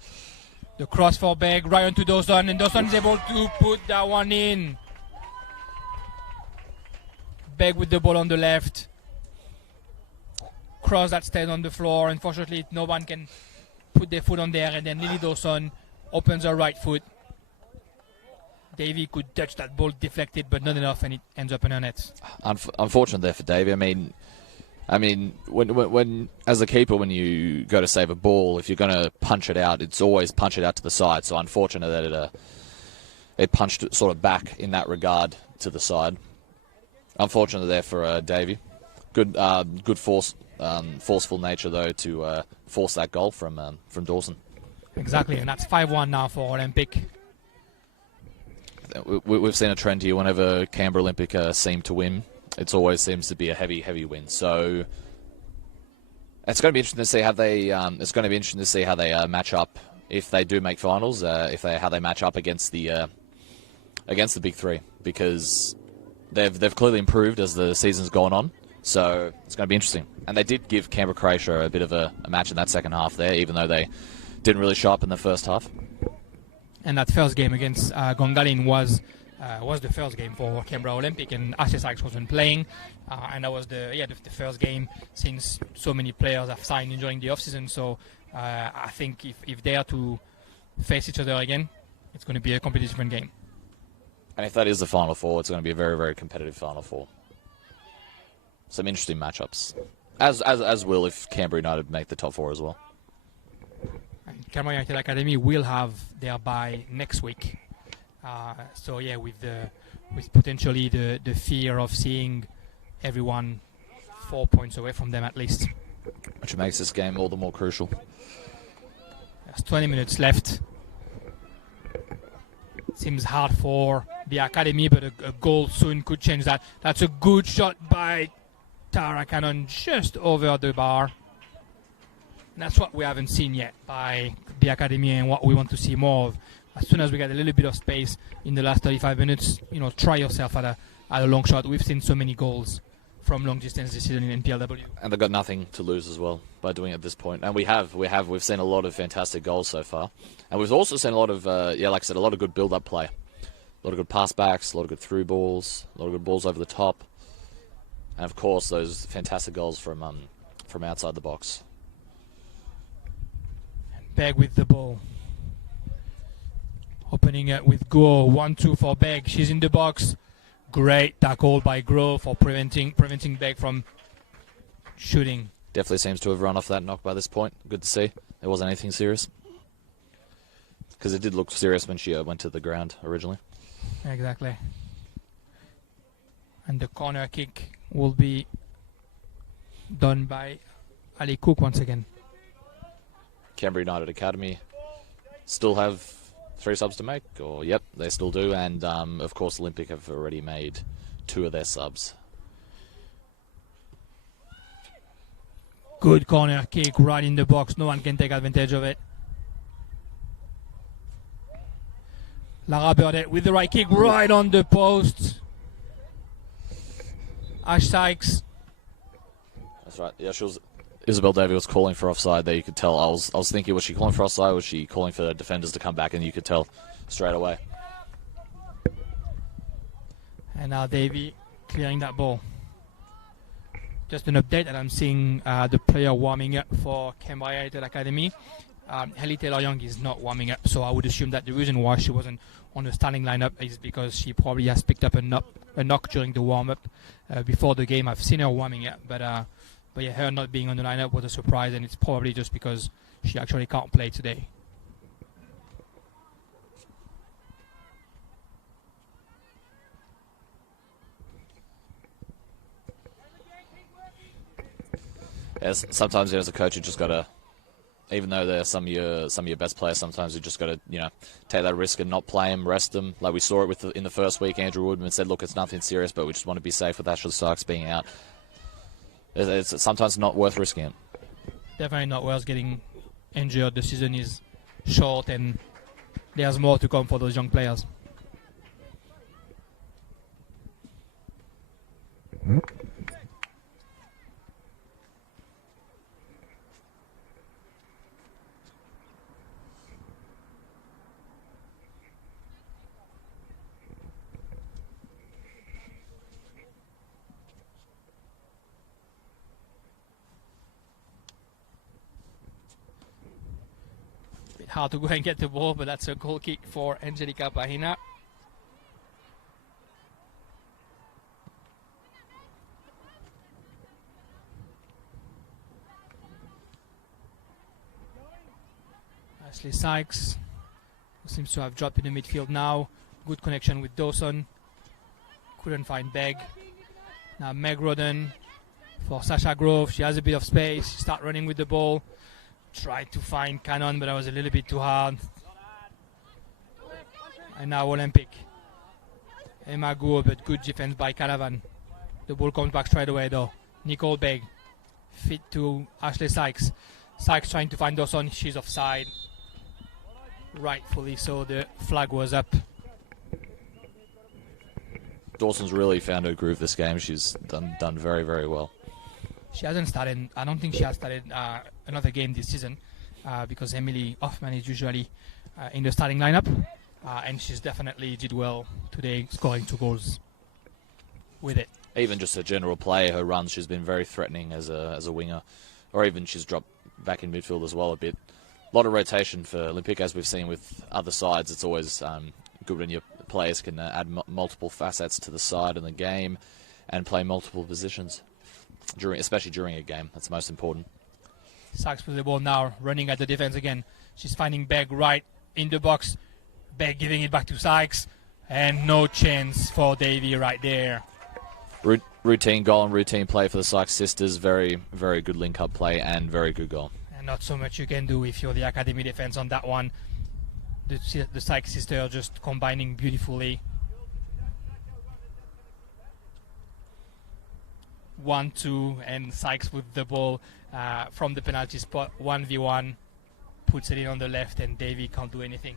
The cross for Begg, Ryan to Dawson, and Dawson is able to put that one in. Begg with the ball on the left. Cross that stays on the floor. Unfortunately, no one can put their foot on there, and then Lily Dawson opens her right foot. Davy could touch that ball, deflected, but not enough, and it ends up in her net. Unfortunate there for Davy. I mean, when as a keeper, when you go to save a ball, if you're going to punch it out, it's always punch it out to the side. So unfortunate that it punched it sort of back in that regard to the side. Unfortunate there for Davy. Good forceful nature though to force that goal from Dawson. Exactly, and that's 5-1 now for Olympic. We've seen a trend here. Whenever Canberra Olympic seem to win, it always seems to be a heavy win. So it's going to be interesting to see how they match up if they do make finals. How they match up against the big 3, because they've clearly improved as the season's gone on. So it's going to be interesting. And they did give Canberra Croatia a bit of a match in that second half there, even though they didn't really show up in the first half. And that first game against Gungahlin was was the first game for Canberra Olympic, and Ashley Sykes wasn't playing, and that was the first game since so many players have signed during the off-season. So I think if they are to face each other again, it's going to be a completely different game. And if that is the Final Four, it's going to be a very, very competitive Final Four. Some interesting matchups, as will if Canberra United make the top 4 as well. And Canberra United Academy will have their bye next week. So yeah, with potentially the fear of seeing everyone 4 points away from them at least, Which makes this game all the more crucial. there's 20 minutes left. Seems hard for the academy, but a goal soon could change that. That's a good shot by Tara Cannon just over the bar. And that's what we haven't seen yet by the academy, and what we want to see more of. As soon as we get a little bit of space in the last 35 minutes, try yourself at a long shot. We've seen so many goals from long distance this season in NPLW. And they've got nothing to lose as well by doing it at this point. And we've seen a lot of fantastic goals so far. And we've also seen a lot of, like I said, a lot of good build-up play. A lot of good pass backs, a lot of good through balls, a lot of good balls over the top. And of course, those fantastic goals from outside the box. Beg with the ball. Opening it with Go. 1-2 for Beg. She's in the box. Great tackle by Grove for preventing Beg from shooting. Definitely seems to have run off that knock by this point. Good to see. There wasn't anything serious. Because it did look serious when she went to the ground originally. Exactly. And the corner kick will be done by Ali Cook once again. Canberra United Academy still have 3 subs to make, or yep, they still do, and of course Olympic have already made 2 of their subs. Good corner kick right in the box. No one can take advantage of it. Lara Burdett with the right kick right on the post. Ash Sykes. That's right. Yeah, Isabel Davey was calling for offside there. You could tell. I was thinking, was she calling for offside? Was she calling for the defenders to come back? And you could tell straight away. And now Davey clearing that ball. Just an update that I'm seeing the player warming up for Canberra United Academy. Ellie Taylor-Young is not warming up, so I would assume that the reason why she wasn't on the starting lineup is because she probably has picked up a knock during the warm-up before the game. I've seen her warming up, but yeah, her not being on the lineup was a surprise, and it's probably just because she actually can't play today. Yes, sometimes as a coach, you just got to, even though they're some of your best players, sometimes you just got to take that risk and not play them, rest them. Like we saw it in the first week, Andrew Woodman said, "Look, it's nothing serious, but we just want to be safe with Ashley Sykes being out." It's sometimes not worth risking it. Definitely not worth getting injured. The season is short, and there's more to come for those young players. Hard to go and get the ball, but that's a goal kick for Angelica Pahina. Ashley Sykes, who seems to have dropped in the midfield now. Good connection with Dawson. Couldn't find Beg. Now Meg Rodden for Sasha Grove. She has a bit of space. She starts running with the ball. Tried to find Cannon, but that was a little bit too hard. And now Olympic. Emma Guo, but good defense by Canavan. The ball comes back straight away though. Nicole Begg. Fit to Ashley Sykes. Sykes trying to find Dawson. She's offside. Rightfully so. The flag was up. Dawson's really found her groove this game. She's done very, very well. She hasn't started. I don't think she has started another game this season because Emily Hoffman is usually in the starting lineup. and she's definitely did well today, scoring 2 goals with it. Even just her general play, her runs, she's been very threatening as a winger, or even she's dropped back in midfield as well a bit. A lot of rotation for Olympic, as we've seen with other sides. It's always good when your players can add multiple facets to the side and the game and play multiple positions, especially during a game. That's most important. Sykes with the ball now, running at the defense again. She's finding Begg right in the box. Begg giving it back to Sykes, and no chance for Davy right there. Routine goal and routine play for the Sykes sisters. Very, very good link-up play and very good goal. And not so much you can do if you're the academy defense on that one. The Sykes sister just combining beautifully. 1-2, and Sykes with the ball from the penalty spot. 1v1, puts it in on the left, and Davy can't do anything.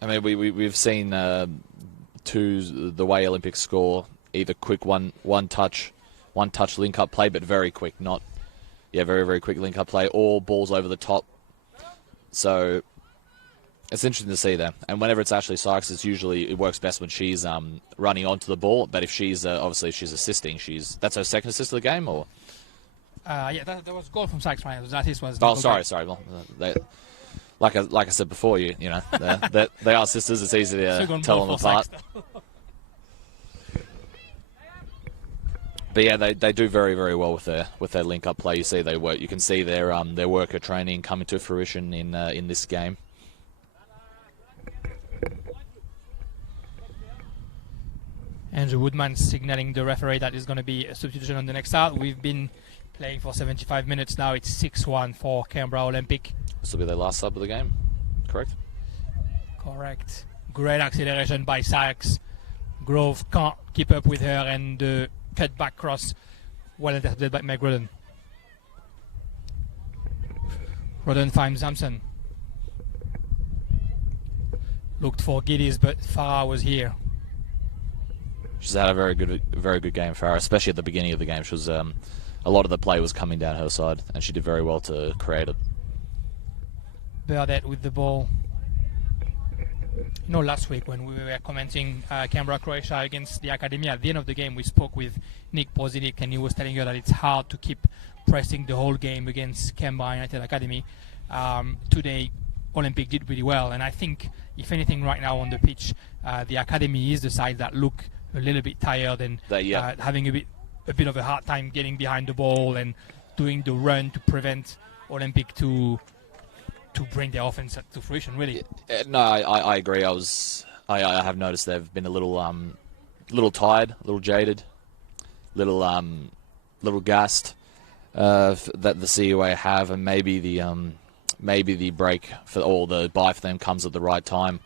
I mean, we've seen the way Olympics score, either quick one touch link up play, but very quick, very, very quick link up play, or balls over the top. So it's interesting to see that. And whenever it's Ashley Sykes, it works best when she's running onto the ball. But if she's obviously if she's assisting, that's her second assist of the game, or that was a goal from Sykes, right? That is was. Oh, sorry. Well, like I said before, you know, they are sisters. It's easy to tell them apart. But yeah, they do very, very well with their link up play. You see you can see their worker training coming to fruition in this game. Andrew Woodman signaling the referee that is going to be a substitution on the next out. We've been playing for 75 minutes now. It's 6-1 for Canberra Olympic. This will be their last sub of the game, correct? Correct. Great acceleration by Sykes. Grove can't keep up with her, and the cut back cross well intercepted by Meg Rodden. Rodden finds Sampson. Looked for Giddies, but Farah was here. She's had a very good game, Farah, especially at the beginning of the game. She was a lot of the play was coming down her side, and she did very well to create it. Burdett with the ball. You know, last week when we were commenting Canberra Croatia against the Academy, at the end of the game we spoke with Nick Pozinic, and he was telling her that it's hard to keep pressing the whole game against Canberra United Academy. Today Olympic did really well, and I think if anything right now on the pitch, the Academy is the side that look a little bit tired and having a bit of a hard time getting behind the ball and doing the run to prevent Olympic to bring their offense to fruition, really. No, I agree. I have noticed they've been a little tired, a little jaded, little gassed that the CUA have, and maybe the break or the bye for them comes at the right time.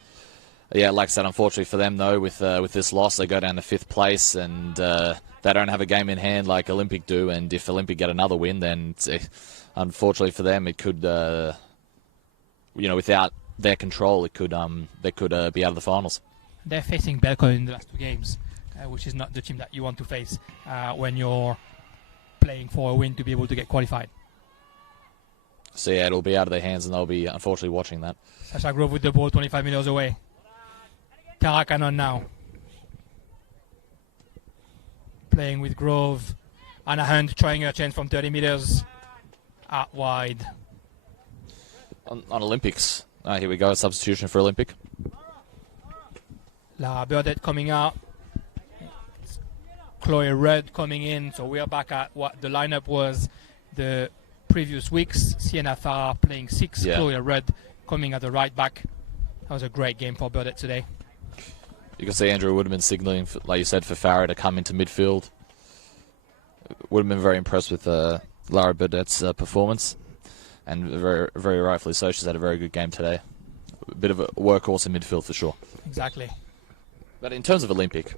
Yeah, like I said, unfortunately for them though, with this loss, they go down to 5th place, and they don't have a game in hand like Olympic do. And if Olympic get another win, then unfortunately for them, it could. Without their control, they could be out of the finals. They're facing Belco in the last 2 games, which is not the team that you want to face when you're playing for a win to be able to get qualified. So yeah, it'll be out of their hands, and they'll be unfortunately watching that. Sasha Grove with the ball, 25 meters away. Karakanon now. Playing with Grove. Anna Hunt trying her chance from 30 meters. Out wide. On Olympics. Here we go, a substitution for Olympic. Lara Burdett coming out. Chloe Rudd coming in. So we are back at what the lineup was the previous weeks. Sienna Farah playing 6. Yeah. Chloe Rudd coming at the right back. That was a great game for Burdett today. You can see Andrew Woodman signalling, like you said, for Farah to come into midfield. Would have been very impressed with Lara Burdett's performance. And very, very rightfully so. She's had a very good game today. A bit of a workhorse in midfield for sure. Exactly. But in terms of Olympic,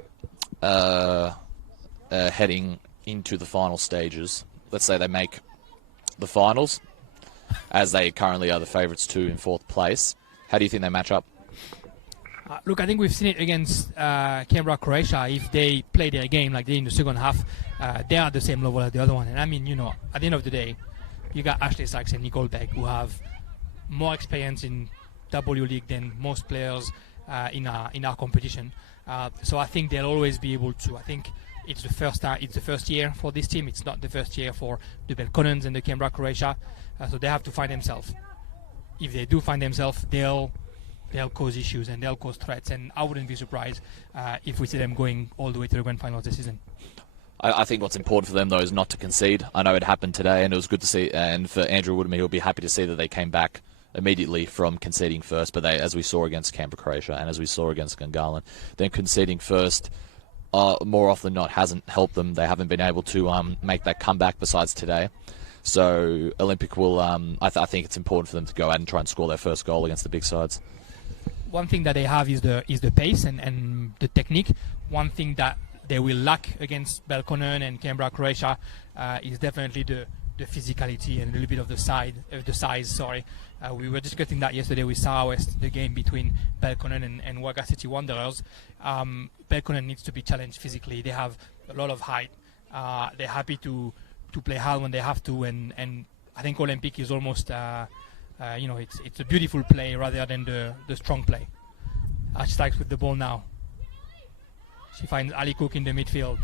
heading into the final stages, let's say they make the finals, as they currently are the favourites to in 4th place. How do you think they match up? Look, I think we've seen it against Canberra Croatia. If they play their game like they did in the second half, they are at the same level as the other one. And I mean, at the end of the day, you got Ashley Sykes and Nicole Beck, who have more experience in W League than most players in our competition. So I think they'll always be able to. I think it's the first year for this team. It's not the first year for the Belconens and the Canberra Croatia. So they have to find themselves. If they do find themselves, they'll cause issues and they'll cause threats. And I wouldn't be surprised if we see them going all the way to the grand finals this season. I think what's important for them, though, is not to concede. I know it happened today, and it was good to see. And for Andrew Woodman, he'll be happy to see that they came back immediately from conceding first. But they, as we saw against Canberra Croatia and as we saw against Gungahlin, then conceding first more often than not hasn't helped them. They haven't been able to make that comeback besides today. So Olympic will. I think it's important for them to go out and try and score their first goal against the big sides. One thing that they have is the pace and the technique. One thing that they will lack against Belconnen and Canberra Croatia is definitely the physicality and a little bit of the size. Sorry, we were discussing that yesterday with Sarah West, the game between Belconnen and Wagga City Wanderers. Belconnen needs to be challenged physically. They have a lot of height. They're happy to play hard when they have to, and I think Olympic is almost it's a beautiful play rather than the strong play. Ash Sykes with the ball now. She finds Ali Cook in the midfield.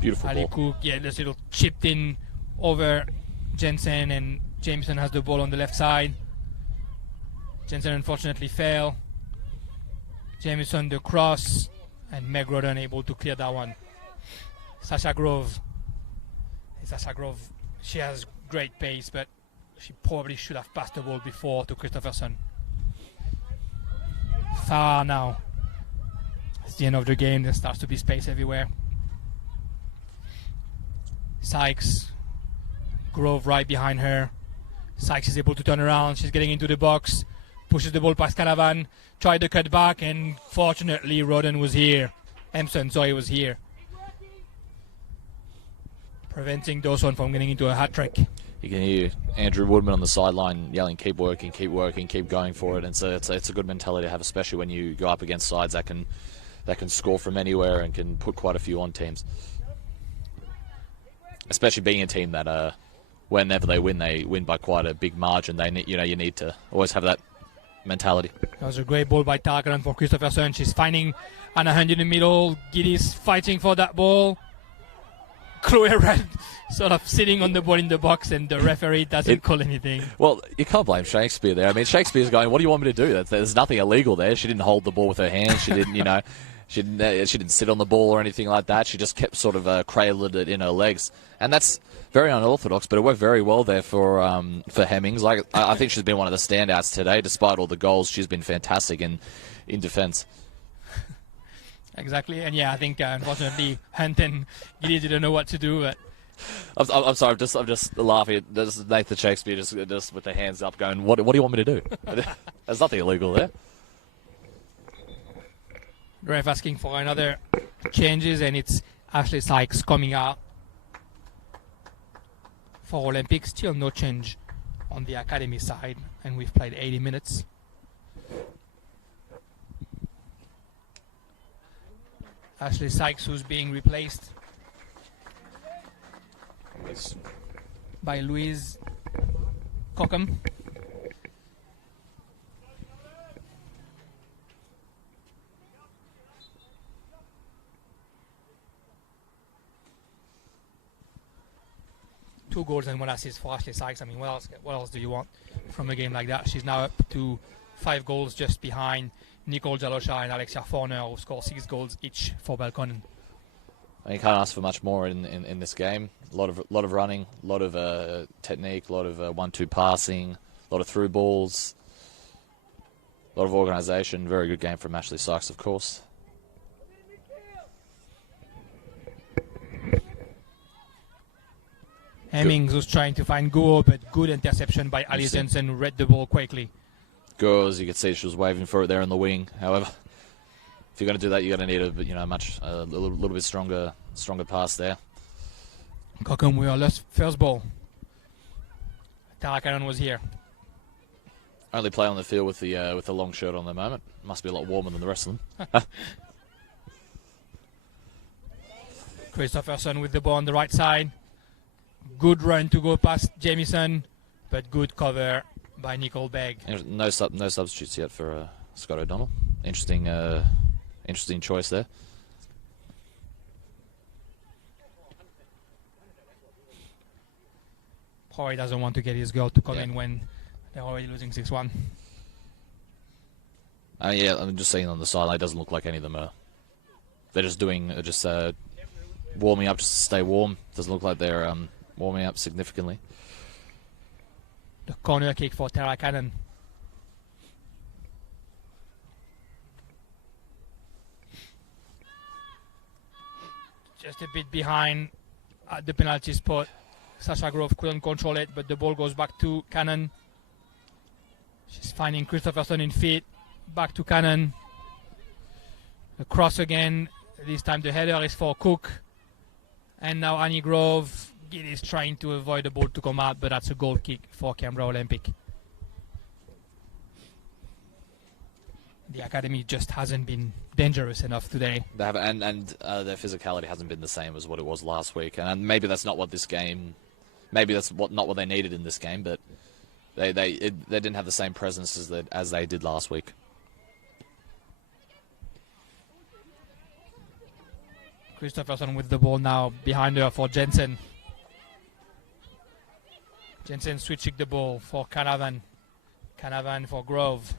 Beautiful Ali ball. Cook, this little chipped in over Jensen, and Jameson has the ball on the left side. Jensen unfortunately fell. Jameson the cross, and Meg Rodden able to clear that one. Sasha Grove, she has great pace, but she probably should have passed the ball before to Christopherson. Farah now. It's the end of the game. There starts to be space everywhere. Sykes, Grove right behind her. Sykes is able to turn around. She's getting into the box. Pushes the ball past Canavan. Tried the cut back, and fortunately Rodden was here. Empson, sorry, was here. Preventing Dawson from getting into a hat trick. You can hear Andrew Woodman on the sideline yelling, keep working, keep going for it. And so it's a good mentality to have, especially when you go up against sides that can score from anywhere and can put quite a few on teams. Especially being a team that whenever they win by quite a big margin. You need to always have that mentality. That was a great ball by Tarkanen for Christopherson. She's finding Anna Hunt in the middle. Giddy's fighting for that ball. Chloe Red sort of sitting on the ball in the box, and the referee doesn't call anything. Well, you can't blame Shakespeare there. I mean, Shakespeare's going, what do you want me to do? There's nothing illegal there. She didn't hold the ball with her hands. She didn't, she didn't sit on the ball or anything like that. She just kept sort of cradled it in her legs. And that's very unorthodox, but it worked very well there for Hemmings. Like, I think she's been one of the standouts today. Despite all the goals, she's been fantastic in defence. Exactly, and I think unfortunately Hunt and Giddy didn't know what to do. But I'm sorry, I'm just laughing at Nathan Shakespeare just with the hands up, going, "What do you want me to do?" There's nothing illegal there. The ref asking for another changes, and it's Ashley Sykes coming out for Olympics. Still no change on the academy side, and we've played 80 minutes. Ashley Sykes, who's being replaced by Louise Cockham. Two goals and 1 assist for Ashley Sykes. I mean, what else do you want from a game like that? She's now up to 5 goals, just behind Nicole Jalosha and Alexia Forner, who scored 6 goals each for Belconnen. You can't ask for much more in this game. A lot of running, a lot of technique, a lot of 1-2 passing, a lot of through balls, a lot of organisation. Very good game from Ashley Sykes, of course. Hemmings was trying to find Guo, but good interception by Alice Jensen, read the ball quickly. Guo, as you could see, she was waving for it there in the wing. However, if you're going to do that, you're going to need a little bit stronger pass there. Cockham with our first ball. Tarakanen was here. Only play on the field with the long shirt on the moment. Must be a lot warmer than the rest of them. Christopherson with the ball on the right side. Good run to go past Jamieson, but good cover by Nicole Begg. No substitutes yet for Scott O'Donnell. Interesting choice there. Probably doesn't want to get his girl to come Yeah. in when they're already losing 6-1. Yeah, I'm just seeing on the sideline. It doesn't look like any of them are. They're just warming up just to stay warm. Doesn't look like they're warming up significantly. The corner kick for Tara Cannon. Just a bit behind at the penalty spot. Sasha Grove couldn't control it, but the ball goes back to Cannon. She's finding Christopherson in feet. Back to Cannon. A cross again. This time the header is for Cook. And now Annie Grove is trying to avoid the ball to come out, but that's a goal kick for Canberra Olympic. The academy just hasn't been dangerous enough today. They have, and their physicality hasn't been the same as what it was last week. And maybe that's not what this game. Maybe that's not what they needed in this game. But they didn't have the same presence as they did last week. Christopherson with the ball now behind her for Jensen. Jensen switching the ball for Canavan. Canavan for Grove.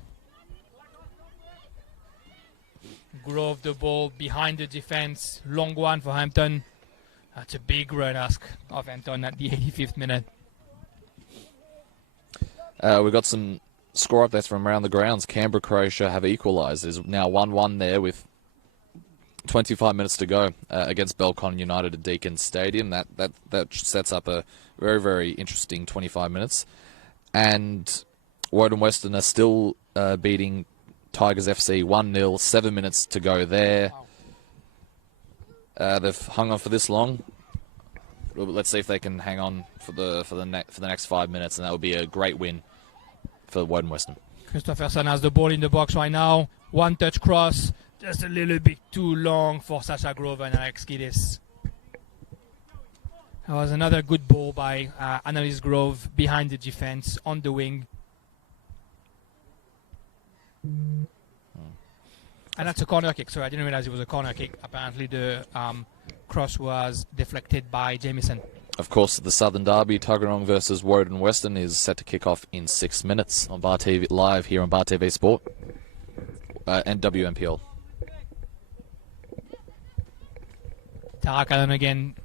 Grove the ball behind the defense. Long one for Hampton. That's a big run ask of Hampton at the 85th minute. We've got some score updates from around the grounds. Canberra, Croatia have equalised. There's now 1-1 there with 25 minutes to go against Belcon United at Deakin Stadium. That sets up a very, very interesting 25 minutes. And Woden Western are still beating Tigers FC 1-0. 7 minutes to go there. They've hung on for this long. Let's see if they can hang on for the next 5 minutes, and that would be a great win for Woden Western. Christopherson has the ball in the box right now. One touch cross. Just a little bit too long for Sasha Grove and Alex Kiddis. That was another good ball by Annalise Grove behind the defense on the wing. And that's a corner kick. Sorry, I didn't realize it was a corner kick. Apparently the cross was deflected by Jamieson. Of course, the Southern Derby, Tuggeranong versus Woden Western, is set to kick off in 6 minutes on Bar TV, live here on Bar TV Sport and WNPL. Tara Cannon again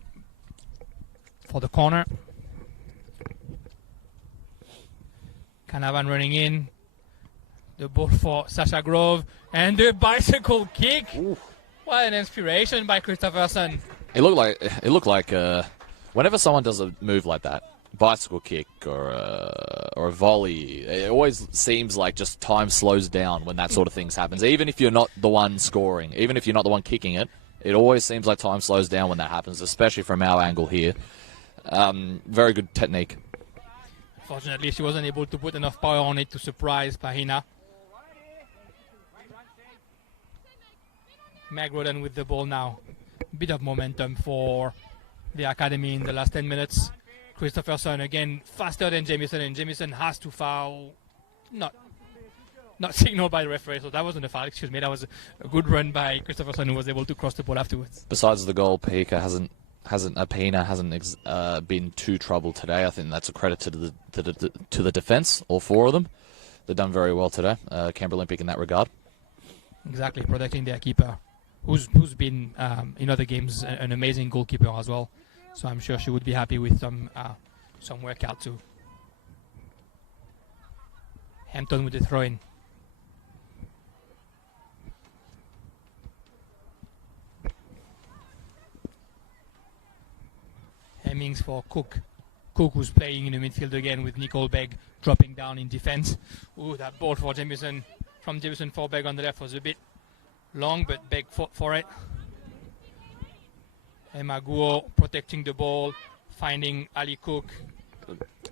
for the corner. Canavan running in. The ball for Sasha Grove. And the bicycle kick. Oof. What an inspiration by Christopherson. It looked like whenever someone does a move like that, bicycle kick or a volley, it always seems like just time slows down when that sort of things happens. Even if you're not the one scoring, even if you're not the one kicking it, it always seems like time slows down when that happens, especially from our angle here. Very good technique. Fortunately, she wasn't able to put enough power on it to surprise Pahina. Meg Roden with the ball now. Bit of momentum for the academy in the last 10 minutes. Christopherson again faster than Jamieson, and Jamieson has to foul. Not signaled by the referee, so that wasn't a foul, excuse me. That was a good run by Christopherson, who was able to cross the ball afterwards. Besides the goal, Pahina hasn't been too troubled today. I think that's a credit to the defence, all four of them. They've done very well today. Canberra Olympic in that regard. Exactly, protecting their keeper, who's been in other games an amazing goalkeeper as well. So I'm sure she would be happy with some workout too. Hampton with the throw-in. Hemmings for Cook. Cook, who's playing in the midfield again with Nicole Begg dropping down in defense. Ooh, that ball for Jamieson, from Jamieson for Begg on the left was a bit long, but Begg fought for it. Emma Guo protecting the ball, finding Ali Cook.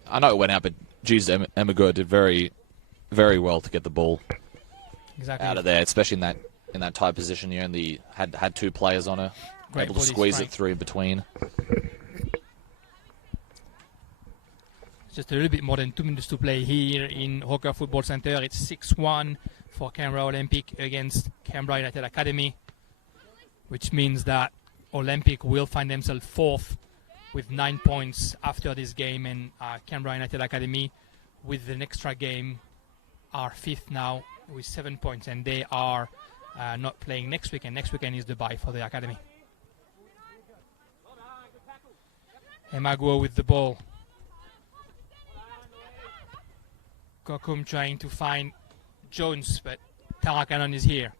I know it went out, but geez, Emma Guo did very, very well to get the ball out of there, especially in that tight position. You only had two players on her, Great able to body squeeze strike. it through in between. Just a little bit more than 2 minutes to play here in Hawker Football Centre. It's 6-1 for Canberra Olympic against Canberra United Academy, which means that Olympic will find themselves fourth with 9 points after this game, and Canberra United Academy with an extra game are fifth now with 7 points, and they are not playing next weekend. Next weekend is the bye for the academy. Emaguo with the ball. Kokum trying to find Jones, but Tara Cannon is here.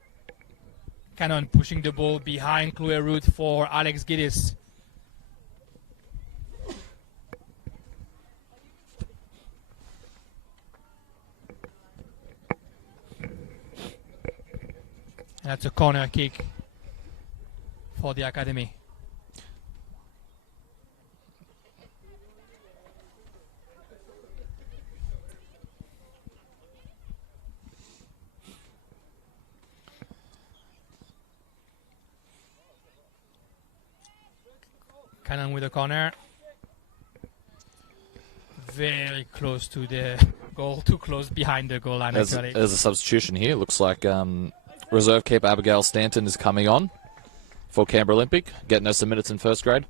Cannon pushing the ball behind Chloe Root for Alex Giddis. And that's a corner kick for the academy. Cannon with a corner. Very close to the goal, too close behind the goal line. There's a substitution here. Looks like reserve keeper Abigail Stanton is coming on for Canberra Olympic, getting us some minutes in first grade.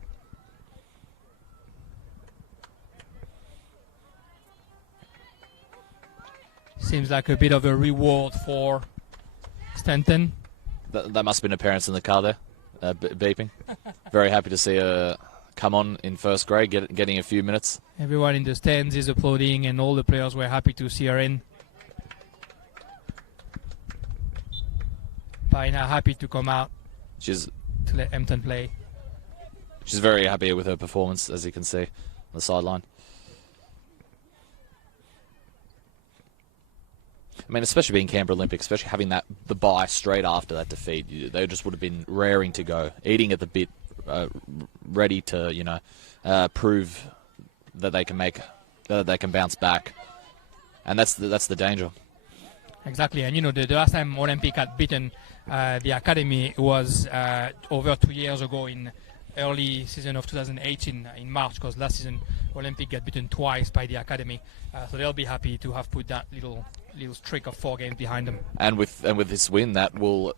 Seems like a bit of a reward for Stanton. That must have been her parents in the car there, beeping. Very happy to see her come on in first grade, getting a few minutes. Everyone in the stands is applauding, and all the players were happy to see her in. Paina happy to come out to let Empton play. She's very happy with her performance, as you can see on the sideline. I mean, especially being Canberra Olympic, especially having the bye straight after that defeat, they just would have been raring to go, eating at the bit, ready to prove that they can bounce back, and that's the danger. Exactly, and the last time Olympic had beaten the academy was over 2 years ago in early season of 2018 in March, because last season Olympic got beaten twice by the academy, so they'll be happy to have put that little streak of 4 games behind them. And with this win, that will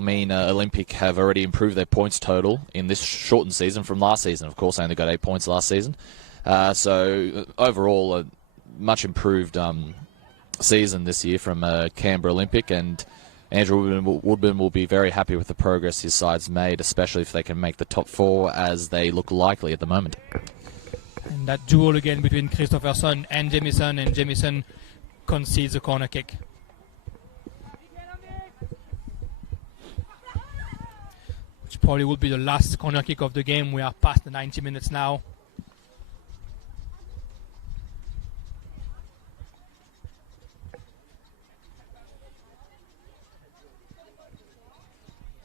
mean Olympic have already improved their points total in this shortened season from last season. Of course, they only got 8 points last season, so overall a much improved season this year from Canberra Olympic, and Andrew Woodman will be very happy with the progress his side's made, especially if they can make the top 4 as they look likely at the moment. And that duel again between Christopherson and Jamison concedes a corner kick. Which probably will be the last corner kick of the game. We are past the 90 minutes now.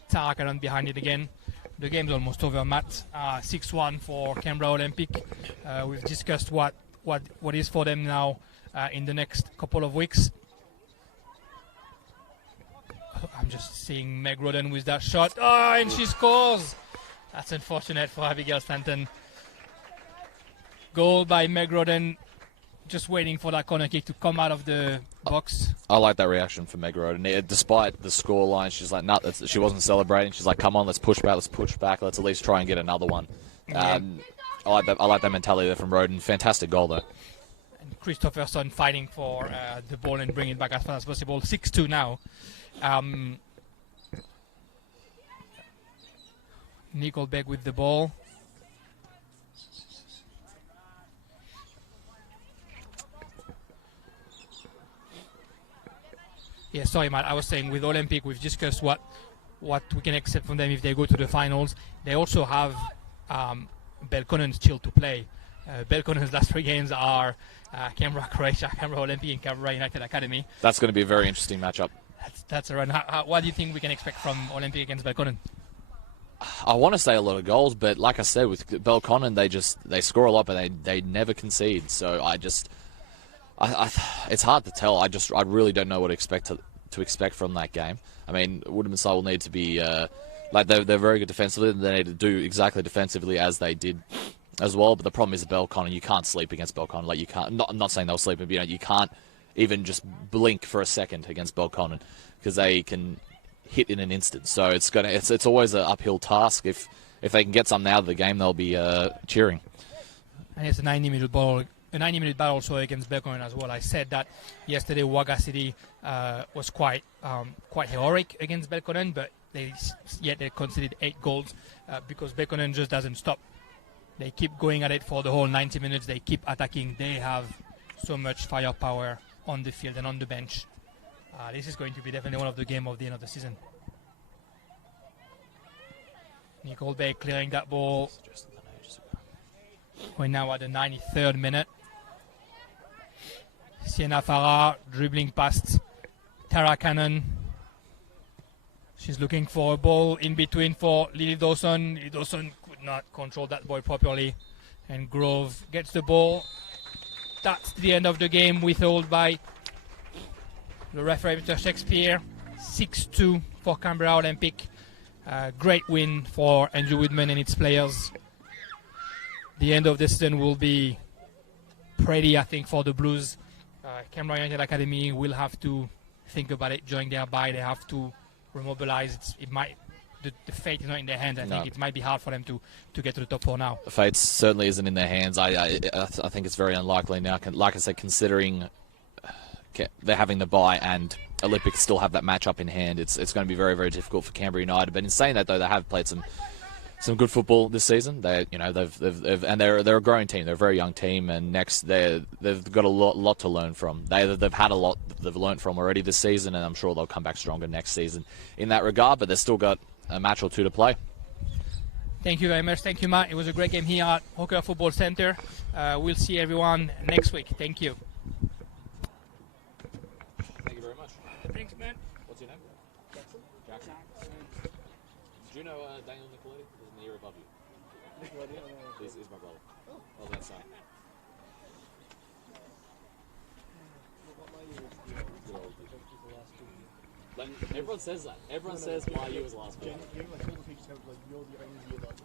Tarakanan behind it again. The game's almost over, Matt. 6-1 for Canberra Olympic. We've discussed what is for them now in the next couple of weeks. I'm just seeing Meg Roden with that shot. Oh, and she scores! That's unfortunate for Abigail Stanton. Goal by Meg Roden. Just waiting for that corner kick to come out of the box. I like that reaction from Meg Roden. Despite the scoreline, she's like, no, she wasn't celebrating. She's like, come on, let's push back. Let's at least try and get another one. Yeah. I like that mentality there from Roden. Fantastic goal, though. And Christopherson fighting for the ball and bring it back as fast as possible. 6-2 now. Nickelbeck with the ball. Yeah, sorry, Matt. I was saying with Olympic, we've discussed what we can expect from them if they go to the finals. They also have Belconnen still to play. Belconnen's last 3 games are Canberra Croatia, Canberra Olympic, and Canberra United Academy. That's going to be a very interesting matchup. That's a run. What do you think we can expect from Olympic against Belconnen? I want to say a lot of goals, but like I said, with Belconnen, they score a lot, but they never concede. So it's hard to tell. I really don't know what to expect from that game. I mean, Woodman side will need to be they're very good defensively, and they need to do exactly defensively as they did as well. But the problem is Belconnen. You can't sleep against Belconnen. Like you can't. I'm not saying they'll sleep, but you can't even just blink for a second against Belconnen because they can hit in an instant. So it's always an uphill task. If they can get something out of the game, they'll be cheering. And it's a 90-minute battle. A 90-minute battle also against Belconnen as well. I said that yesterday. Wagga City was quite heroic against Belconnen, but they conceded 8 goals because Belconnen just doesn't stop. They keep going at it for the whole 90 minutes. They keep attacking. They have so much firepower on the field and on the bench. This is going to be definitely one of the games of the end of the season. Nicole Bay clearing that ball. We're now at the 93rd minute. Sienna Farah dribbling past Tara Cannon. She's looking for a ball in between for Lily Dawson. Lily Dawson could not control that ball properly. And Grove gets the ball. That's the end of the game, withheld by the referee, Mr. Shakespeare. 6-2 for Canberra Olympic. Great win for Andrew Woodman and its players. The end of the season will be pretty, I think, for the Blues. Canberra United Academy will have to think about it during their bye. They have to remobilize. The fate is not in their hands. I think it might be hard for them to get to the top 4 now. The fate certainly isn't in their hands. I think it's very unlikely now. Like I said, considering they're having the bye and Olympics still have that matchup in hand, it's going to be very, very difficult for Canberra United. But in saying that, though, they have played some good football this season. They're a growing team. They're a very young team, and they've got a lot to learn from. They've had a lot they've learned from already this season, and I'm sure they'll come back stronger next season in that regard. But they've still got a match or 2 to play. Thank you very much. Thank you, Matt. It was a great game here at Hawker Football Centre. We'll see everyone next week. Thank you. Thank you very much. Thanks, man. What's your name? Jackson. Do you know Daniel Nicoletti? He's in the year above you. He's my brother. Oh, that's so. Everyone says that. Everyone says my year was last year. Like all the teachers have like you're the only year like